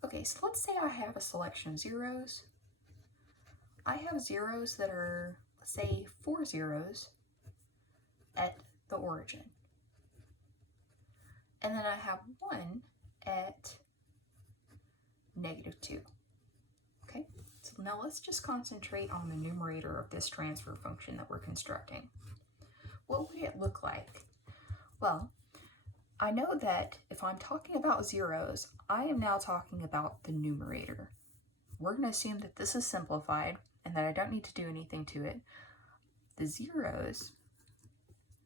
Okay, so let's say I have a selection of zeros. I have zeros that are, let's say, 4 zeros at the origin. And then I have 1 at -2. Okay, so now let's just concentrate on the numerator of this transfer function that we're constructing. What would it look like? Well, I know that if I'm talking about zeros, I am now talking about the numerator. We're going to assume that this is simplified and that I don't need to do anything to it. The zeros,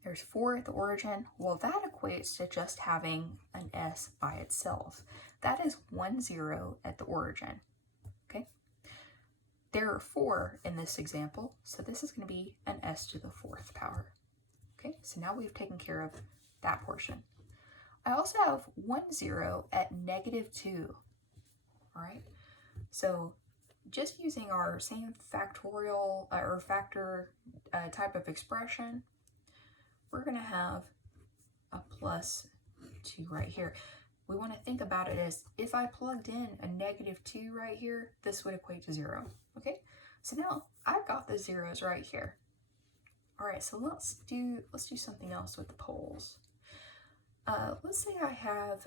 there's 4 at the origin. Well, that equates to just having an s by itself. That is 1 0 at the origin. Okay. There are 4 in this example, so this is going to be an s to the 4th power. Okay, so now we've taken care of that portion. I also have 1 0 at -2. All right, so just using our same factorial or factor type of expression, we're going to have a +2 right here. We want to think about it as if I plugged in a -2 right here, this would equate to 0. Okay, so now I've got the zeros right here. All right, so let's do something else with the poles. Let's say I have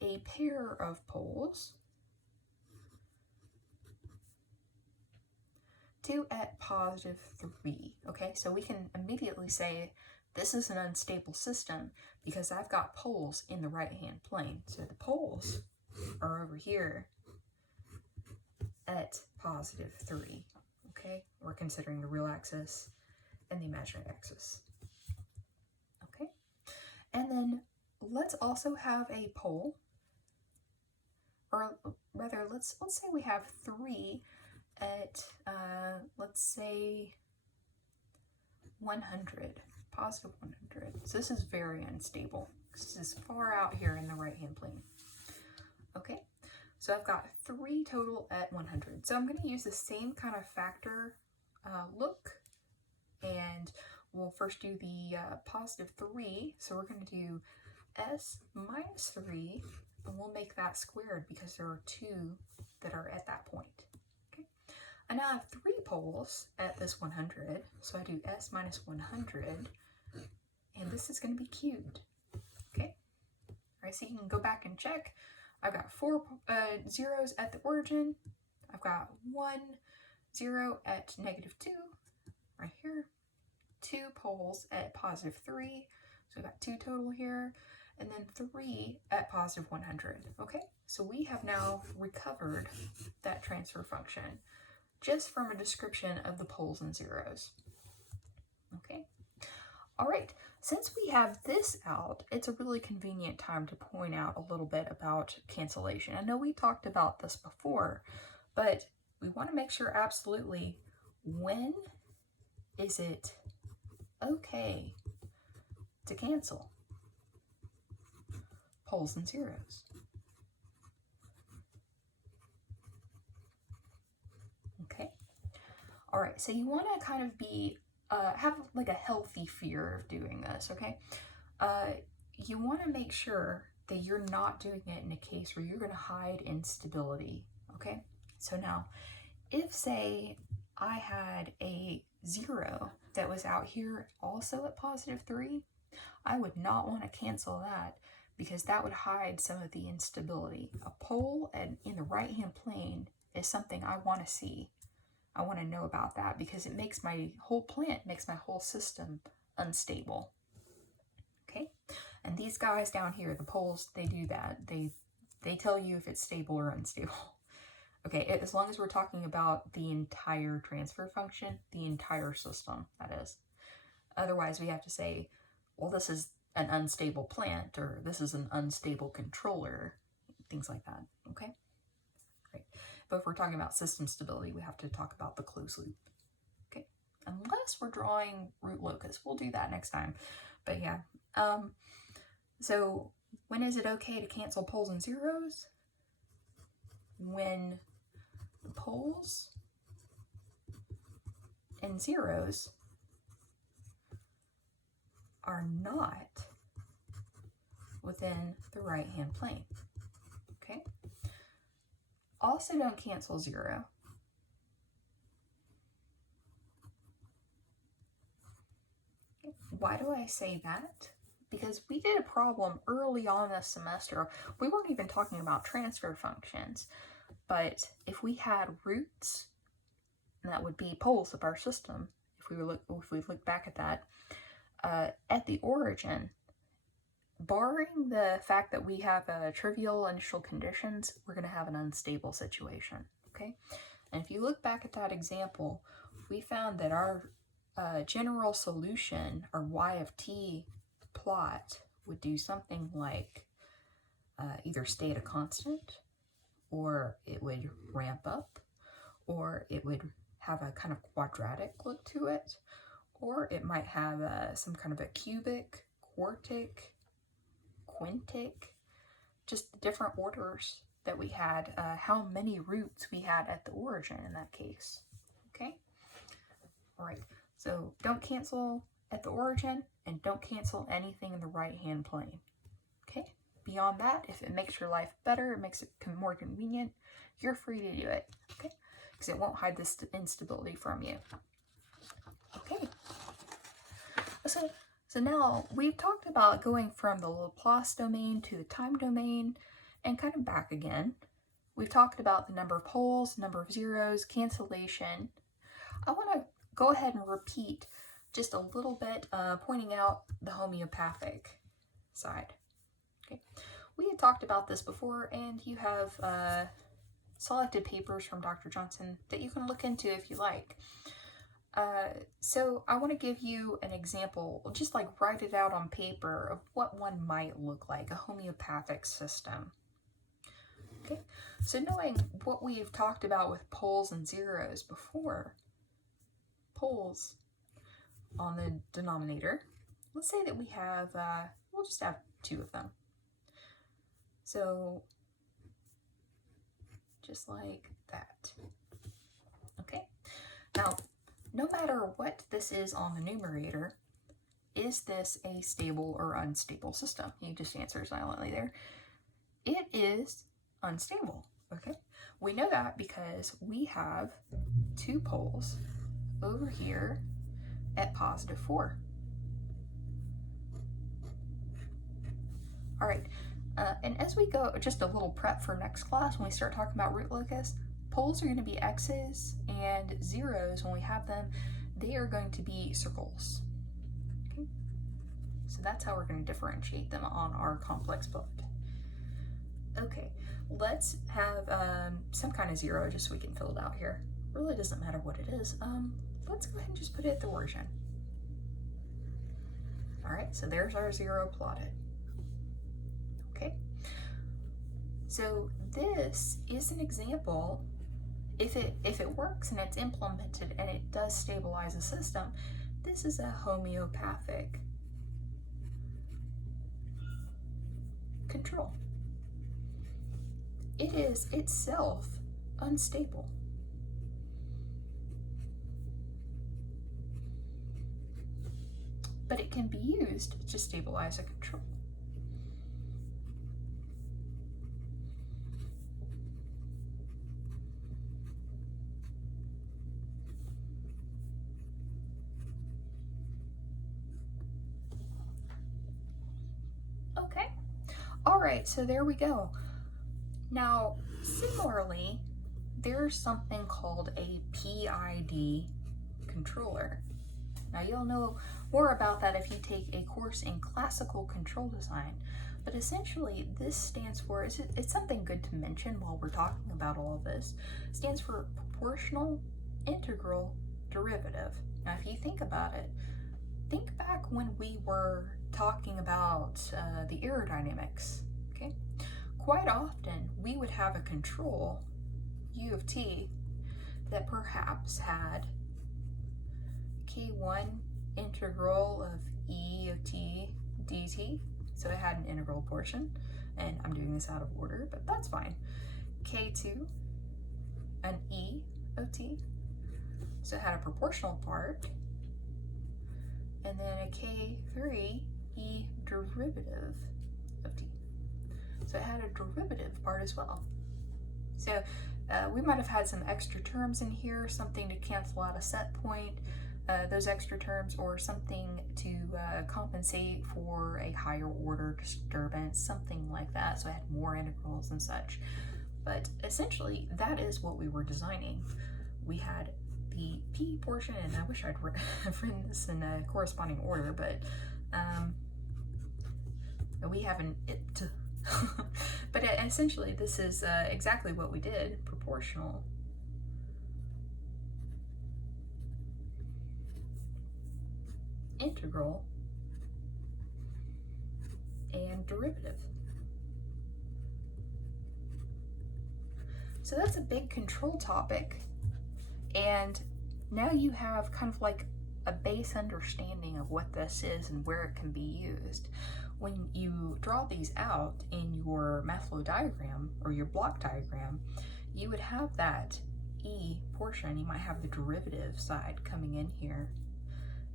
a pair of poles, 2 at +3. Okay, so we can immediately say this is an unstable system because I've got poles in the right-hand plane. So the poles are over here at +3. Okay, we're considering the real axis and the imaginary axis. Okay, and then let's also have a pole, or rather, let's say we have 3 at let's say 100, +100. So this is very unstable. This is far out here in the right-hand plane. Okay, so I've got 3 total at 100. So I'm going to use the same kind of factor look, and we'll first do the +3. So we're going to do s minus 3, and we'll make that squared because there are 2 that are at that point. Okay, I now have 3 poles at this 100, so I do s minus 100, and this is going to be cubed. Okay, all right, so you can go back and check. I've got 4 zeros at the origin. I've got 1 0 at -2 right here. 2 poles at +3, so I've got 2 total here, and then 3 at +100. Okay, so we have now recovered that transfer function just from a description of the poles and zeros. Okay, all right, since we have this out, it's a really convenient time to point out a little bit about cancellation. I know we talked about this before, but we want to make sure absolutely when is it okay to cancel poles and zeros. Okay, all right, so you want to kind of be have like a healthy fear of doing this. Okay, you want to make sure that you're not doing it in a case where you're going to hide instability. Okay, so now if say I had a 0 that was out here also at +3, I would not want to cancel that because that would hide some of the instability. A pole in the right-hand plane is something I want to see. I want to know about that because it makes my whole plant, makes my whole system unstable. Okay, and these guys down here, the poles, they do that. They tell you if it's stable or unstable. Okay, as long as we're talking about the entire transfer function, the entire system, that is. Otherwise, we have to say, well, this is an unstable plant, or this is an unstable controller, things like that, okay? Great. But if we're talking about system stability, we have to talk about the closed loop, okay? Unless we're drawing root locus. We'll do that next time. But yeah, so when is it okay to cancel poles and zeros? When the poles and zeros are not within the right-hand plane, okay? Also don't cancel 0. Why do I say that? Because we did a problem early on this semester. We weren't even talking about transfer functions, but if we had roots, and that would be poles of our system, if we look back at that, at the origin, barring the fact that we have trivial initial conditions, we're going to have an unstable situation, okay? And if you look back at that example, we found that our general solution, our y of t plot, would do something like either stay at a constant, or it would ramp up, or it would have a kind of quadratic look to it, or it might have some kind of a cubic, quartic, quintic, just the different orders that we had, how many roots we had at the origin in that case, okay? All right, so don't cancel at the origin, and don't cancel anything in the right-hand plane, okay? Beyond that, if it makes your life better, it makes it more convenient, you're free to do it, okay? Because it won't hide this instability from you. Okay. So now we've talked about going from the Laplace domain to the time domain and kind of back again. We've talked about the number of poles, number of zeros, cancellation. I want to go ahead and repeat just a little bit, pointing out the homeopathic side. Okay, we had talked about this before, and you have selected papers from Dr. Johnson that you can look into if you like. So I want to give you an example, just like write it out on paper, of what one might look like, a homeopathic system. Okay, so knowing what we've talked about with poles and zeros before, poles on the denominator, let's say that we have, we'll just have 2 of them. So just like that. Okay, now no matter what this is on the numerator, is this a stable or unstable system? You just answer silently there. It is unstable, okay? We know that because we have 2 poles over here at +4. All right, and as we go, just a little prep for next class, when we start talking about root locus, poles are going to be x's, and zeros, when we have them, they are going to be circles. Okay, so that's how we're going to differentiate them on our complex book. Okay, let's have some kind of zero just so we can fill it out here. Really doesn't matter what it is. Let's go ahead and just put it at the origin. All right, so there's our 0 plotted. Okay, so this is an example. If it works and it's implemented and it does stabilize a system, this is a homeopathic control. It is itself unstable. But it can be used to stabilize a control. Okay, all right, so there we go. Now, similarly, there's something called a PID controller. Now, you'll know more about that if you take a course in classical control design, But essentially, this stands for, it's something good to mention while we're talking about all of this, it stands for proportional integral derivative. Now, if you think about it, think back when we were talking about the aerodynamics, okay? Quite often, we would have a control, u of t, that perhaps had k1 integral of e of t dt, so it had an integral portion, and I'm doing this out of order, but that's fine. K2, an e of t, so it had a proportional part, and then a K3 e derivative of t. So it had a derivative part as well. So we might have had some extra terms in here, something to cancel out a set point, those extra terms, or something to compensate for a higher order disturbance, something like that. So I had more integrals and such. But essentially, that is what we were designing. We had the p portion, and I wish I'd written this in a corresponding order, but we haven't but essentially this is exactly what we did: proportional integral and derivative. So that's a big control topic, and now you have kind of like a base understanding of what this is and where it can be used. When you draw these out in your math flow diagram or your block diagram, you would have that e portion. You might have the derivative side coming in here,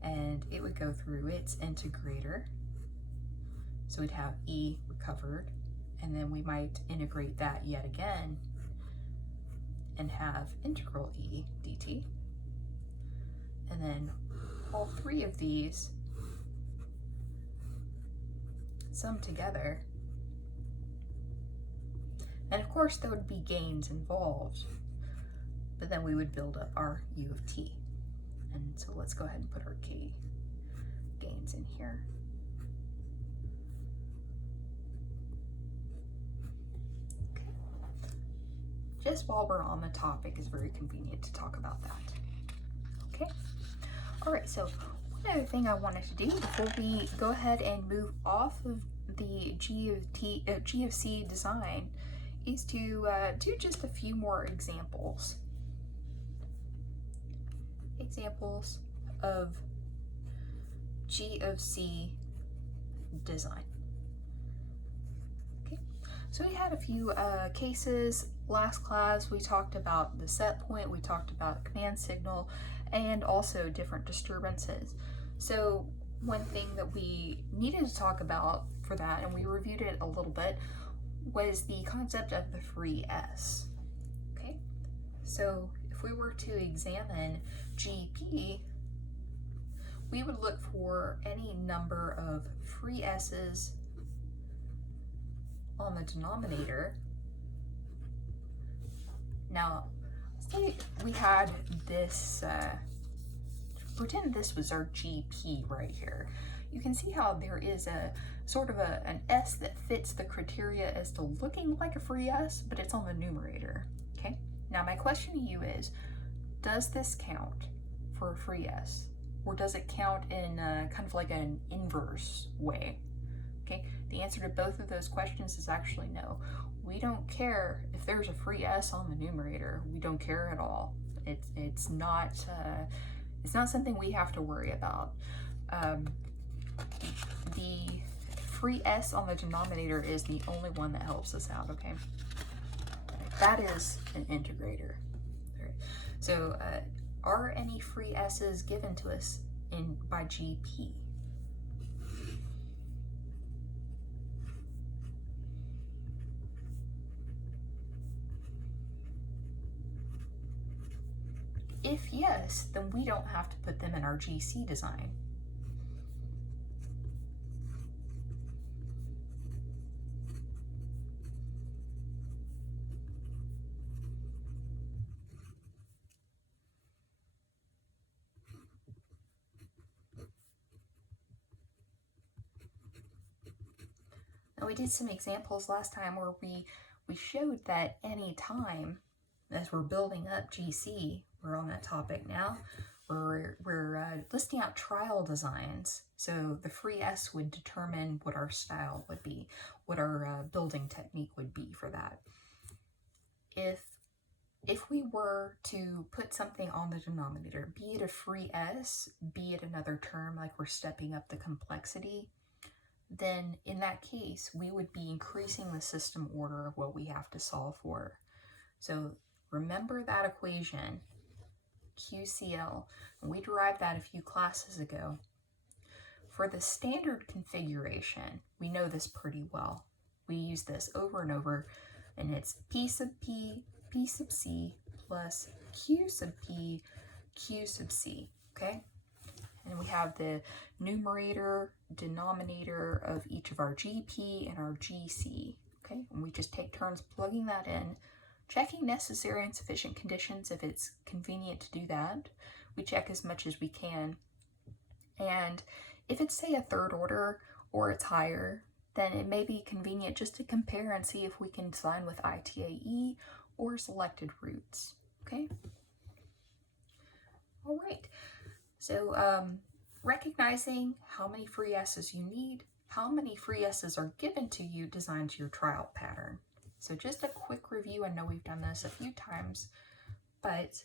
and it would go through its integrator. So we'd have e recovered, and then we might integrate that yet again and have integral e dt. And then all three of these sum together. And of course there would be gains involved, but then we would build up our u of t. And so let's go ahead and put our k gains in here. Okay. Just while we're on the topic, it's very convenient to talk about that. Okay. All right, so one other thing I wanted to do before we go ahead and move off of the G of C design is to do just a few more examples. Examples of G of C design. Okay, so we had a few cases. Last class we talked about the set point, we talked about command signal, and also different disturbances. So one thing that we needed to talk about for that, and we reviewed it a little bit, was the concept of the free S. Okay, so if we were to examine GP, we would look for any number of free S's on the denominator. Now, say we had this, pretend this was our GP right here. You can see how there is a sort of an S that fits the criteria as to looking like a free S, but it's on the numerator, okay? Now my question to you is, does this count for a free S? Or does it count in kind of like an inverse way? Okay, the answer to both of those questions is actually no. We don't care if there's a free S on the numerator. We don't care at all. It's not something we have to worry about. The free S on the denominator is the only one that helps us out. Okay, that is an integrator. All right. So are any free S's given to us by GP? If yes, then we don't have to put them in our GC design. And we did some examples last time where we showed that any time, as we're building up GC, we're on that topic now, we're listing out trial designs. So the free S would determine what our style would be, what our building technique would be for that. If we were to put something on the denominator, be it a free S, be it another term like we're stepping up the complexity, then in that case, we would be increasing the system order of what we have to solve for. So remember that equation, QCL, and we derived that a few classes ago. For the standard configuration, we know this pretty well. We use this over and over, and it's P sub P, P sub C, plus Q sub P, Q sub C, okay? And we have the numerator, denominator of each of our GP and our GC, okay? And we just take turns plugging that in, checking necessary and sufficient conditions if it's convenient to do that. We check as much as we can. And if it's, say, a third order or it's higher, then it may be convenient just to compare and see if we can design with ITAE or selected roots, okay? All right, so recognizing how many free S's you need, how many free S's are given to you designed to your trial pattern. So just a quick review. I know we've done this a few times, but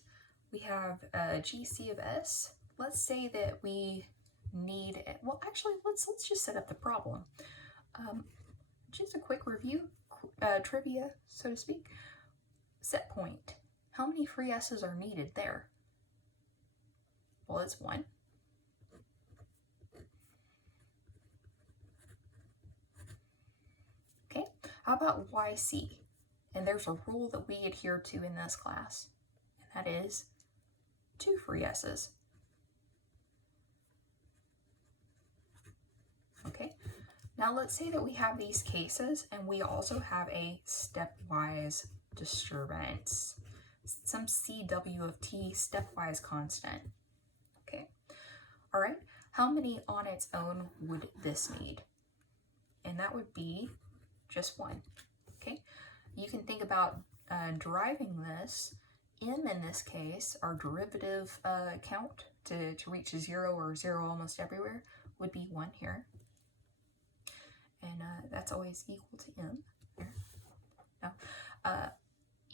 we have a GC of S. Let's say that we need, well, actually, let's just set up the problem. Just a quick review, trivia, so to speak. Set point. How many free S's are needed there? Well, it's 1. Okay, how about YC? And there's a rule that we adhere to in this class, and that is 2 free S's. Okay, now let's say that we have these cases and we also have a stepwise disturbance, some CW of T stepwise constant. Okay, all right, how many on its own would this need? And that would be just 1. Okay, you can think about deriving this. M in this case, our derivative count to reach 0 or 0 almost everywhere would be 1 here. And that's always equal to M here. Now,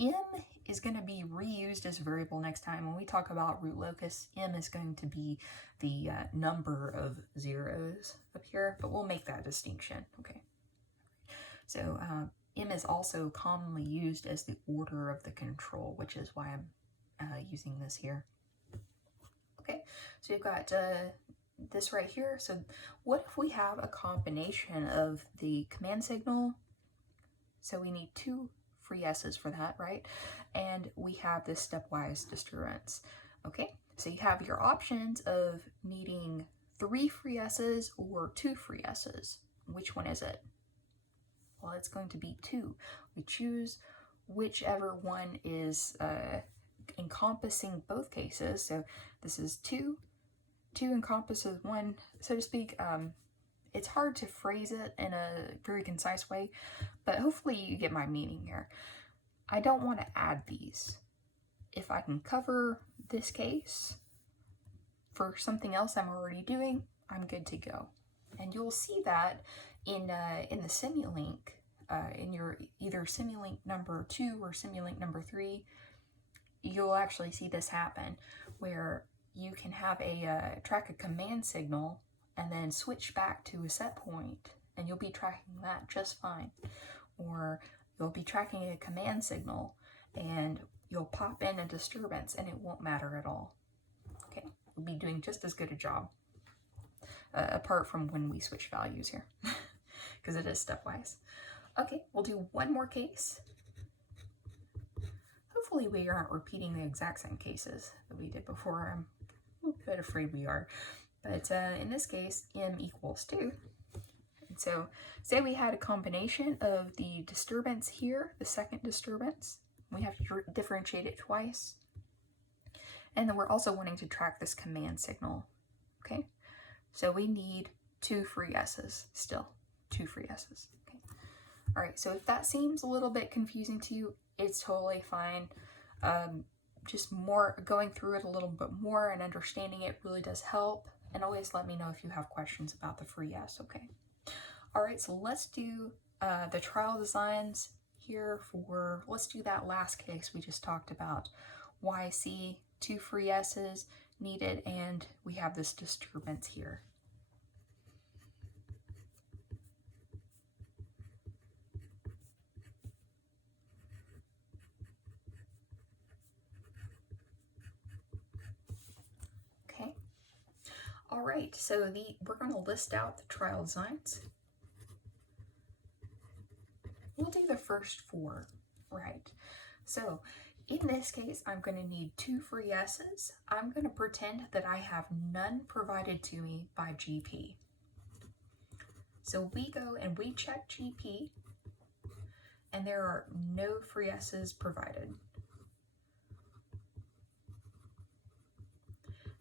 M is going to be reused as a variable next time. When we talk about root locus, M is going to be the number of zeros up here, but we'll make that distinction, okay? So M is also commonly used as the order of the control, which is why I'm using this here. Okay, so you've got this right here. So what if we have a combination of the command signal? So we need 2 free S's for that, right? And we have this stepwise disturbance. Okay, so you have your options of needing 3 free S's or 2 free S's. Which one is it? Well, it's going to be 2. We choose whichever one is encompassing both cases. So this is 2. 2 encompasses 1, so to speak. It's hard to phrase it in a very concise way, but hopefully you get my meaning here. I don't want to add these. If I can cover this case for something else I'm already doing, I'm good to go. And you'll see that in the Simulink, in your either Simulink number 2 or Simulink number 3, you'll actually see this happen, where you can have a track a command signal and then switch back to a set point, and you'll be tracking that just fine. Or you'll be tracking a command signal and you'll pop in a disturbance and it won't matter at all. Okay, you'll be doing just as good a job, apart from when we switch values here, because it is stepwise. Okay, we'll do one more case. Hopefully we aren't repeating the exact same cases that we did before. I'm a little bit afraid we are. But in this case, M equals 2. And so say we had a combination of the disturbance here, the second disturbance. We have to differentiate it twice. And then we're also wanting to track this command signal. Okay, so we need 2 free S's still. 2 free S's. Okay. All right, so if that seems a little bit confusing to you, it's totally fine. Just more going through it a little bit more and understanding it really does help. And always let me know if you have questions about the free S, okay? All right, so let's do the trial designs here for, let's do that last case we just talked about. YC, 2 free S's needed, and we have this disturbance here. Okay. All right, so we're going to list out the trial designs. We'll do the first 4, right? So in this case, I'm going to need 2 free S's. I'm going to pretend that I have none provided to me by GP. So we go and we check GP, and there are no free S's provided.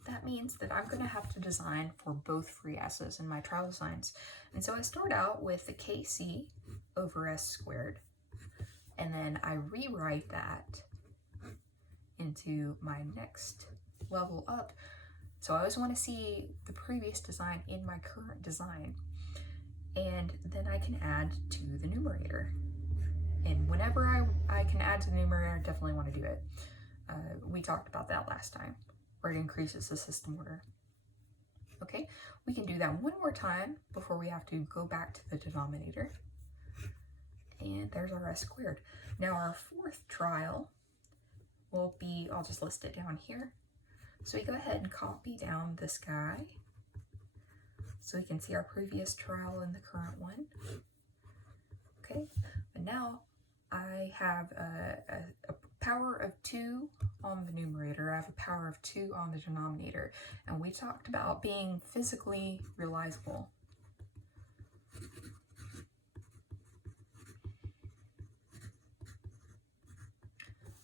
That means that I'm going to have to design for both free S's in my trial designs. And so I start out with the KC over S squared, and then I rewrite that into my next level up. So I always want to see the previous design in my current design, and then I can add to the numerator. And whenever I can add to the numerator, I definitely want to do it. We talked about that last time, where it increases the system order. Okay, we can do that one more time before we have to go back to the denominator. And there's our S squared. Now our 4th trial will be, I'll just list it down here. So we go ahead and copy down this guy so we can see our previous trial and the current one. Okay, but now I have a power of 2 on the numerator. I have a power of 2 on the denominator. And we talked about being physically realizable.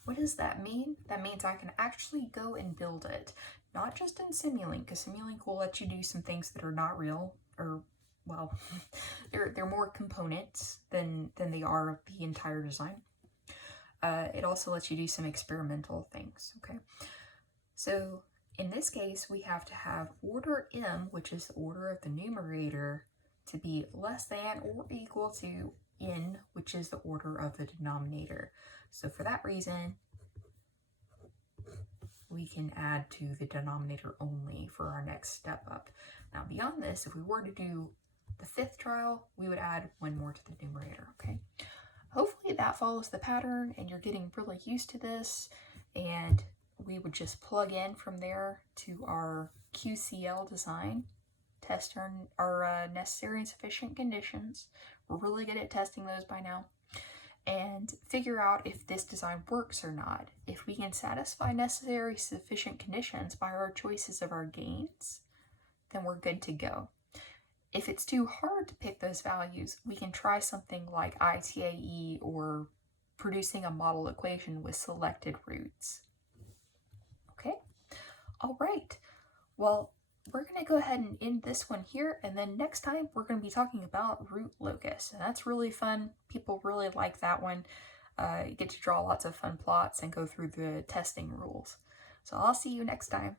What does that mean? That means I can actually go and build it, not just in Simulink, because Simulink will let you do some things that are not real, or, well, they're more components than they are of the entire design. It also lets you do some experimental things, okay? So in this case, we have to have order M, which is the order of the numerator, to be less than or equal to N, which is the order of the denominator. So for that reason, we can add to the denominator only for our next step up. Now beyond this, if we were to do the 5th trial, we would add 1 more to the numerator, okay? Hopefully that follows the pattern and you're getting really used to this, and we would just plug in from there to our QCL design, test our necessary and sufficient conditions. We're really good at testing those by now. And figure out if this design works or not. If we can satisfy necessary sufficient conditions by our choices of our gains, then we're good to go. If it's too hard to pick those values, we can try something like ITAE or producing a model equation with selected roots. Okay? All right. Well, we're going to go ahead and end this one here, and then next time we're going to be talking about root locus, and that's really fun. People really like that one. You get to draw lots of fun plots and go through the testing rules. So I'll see you next time.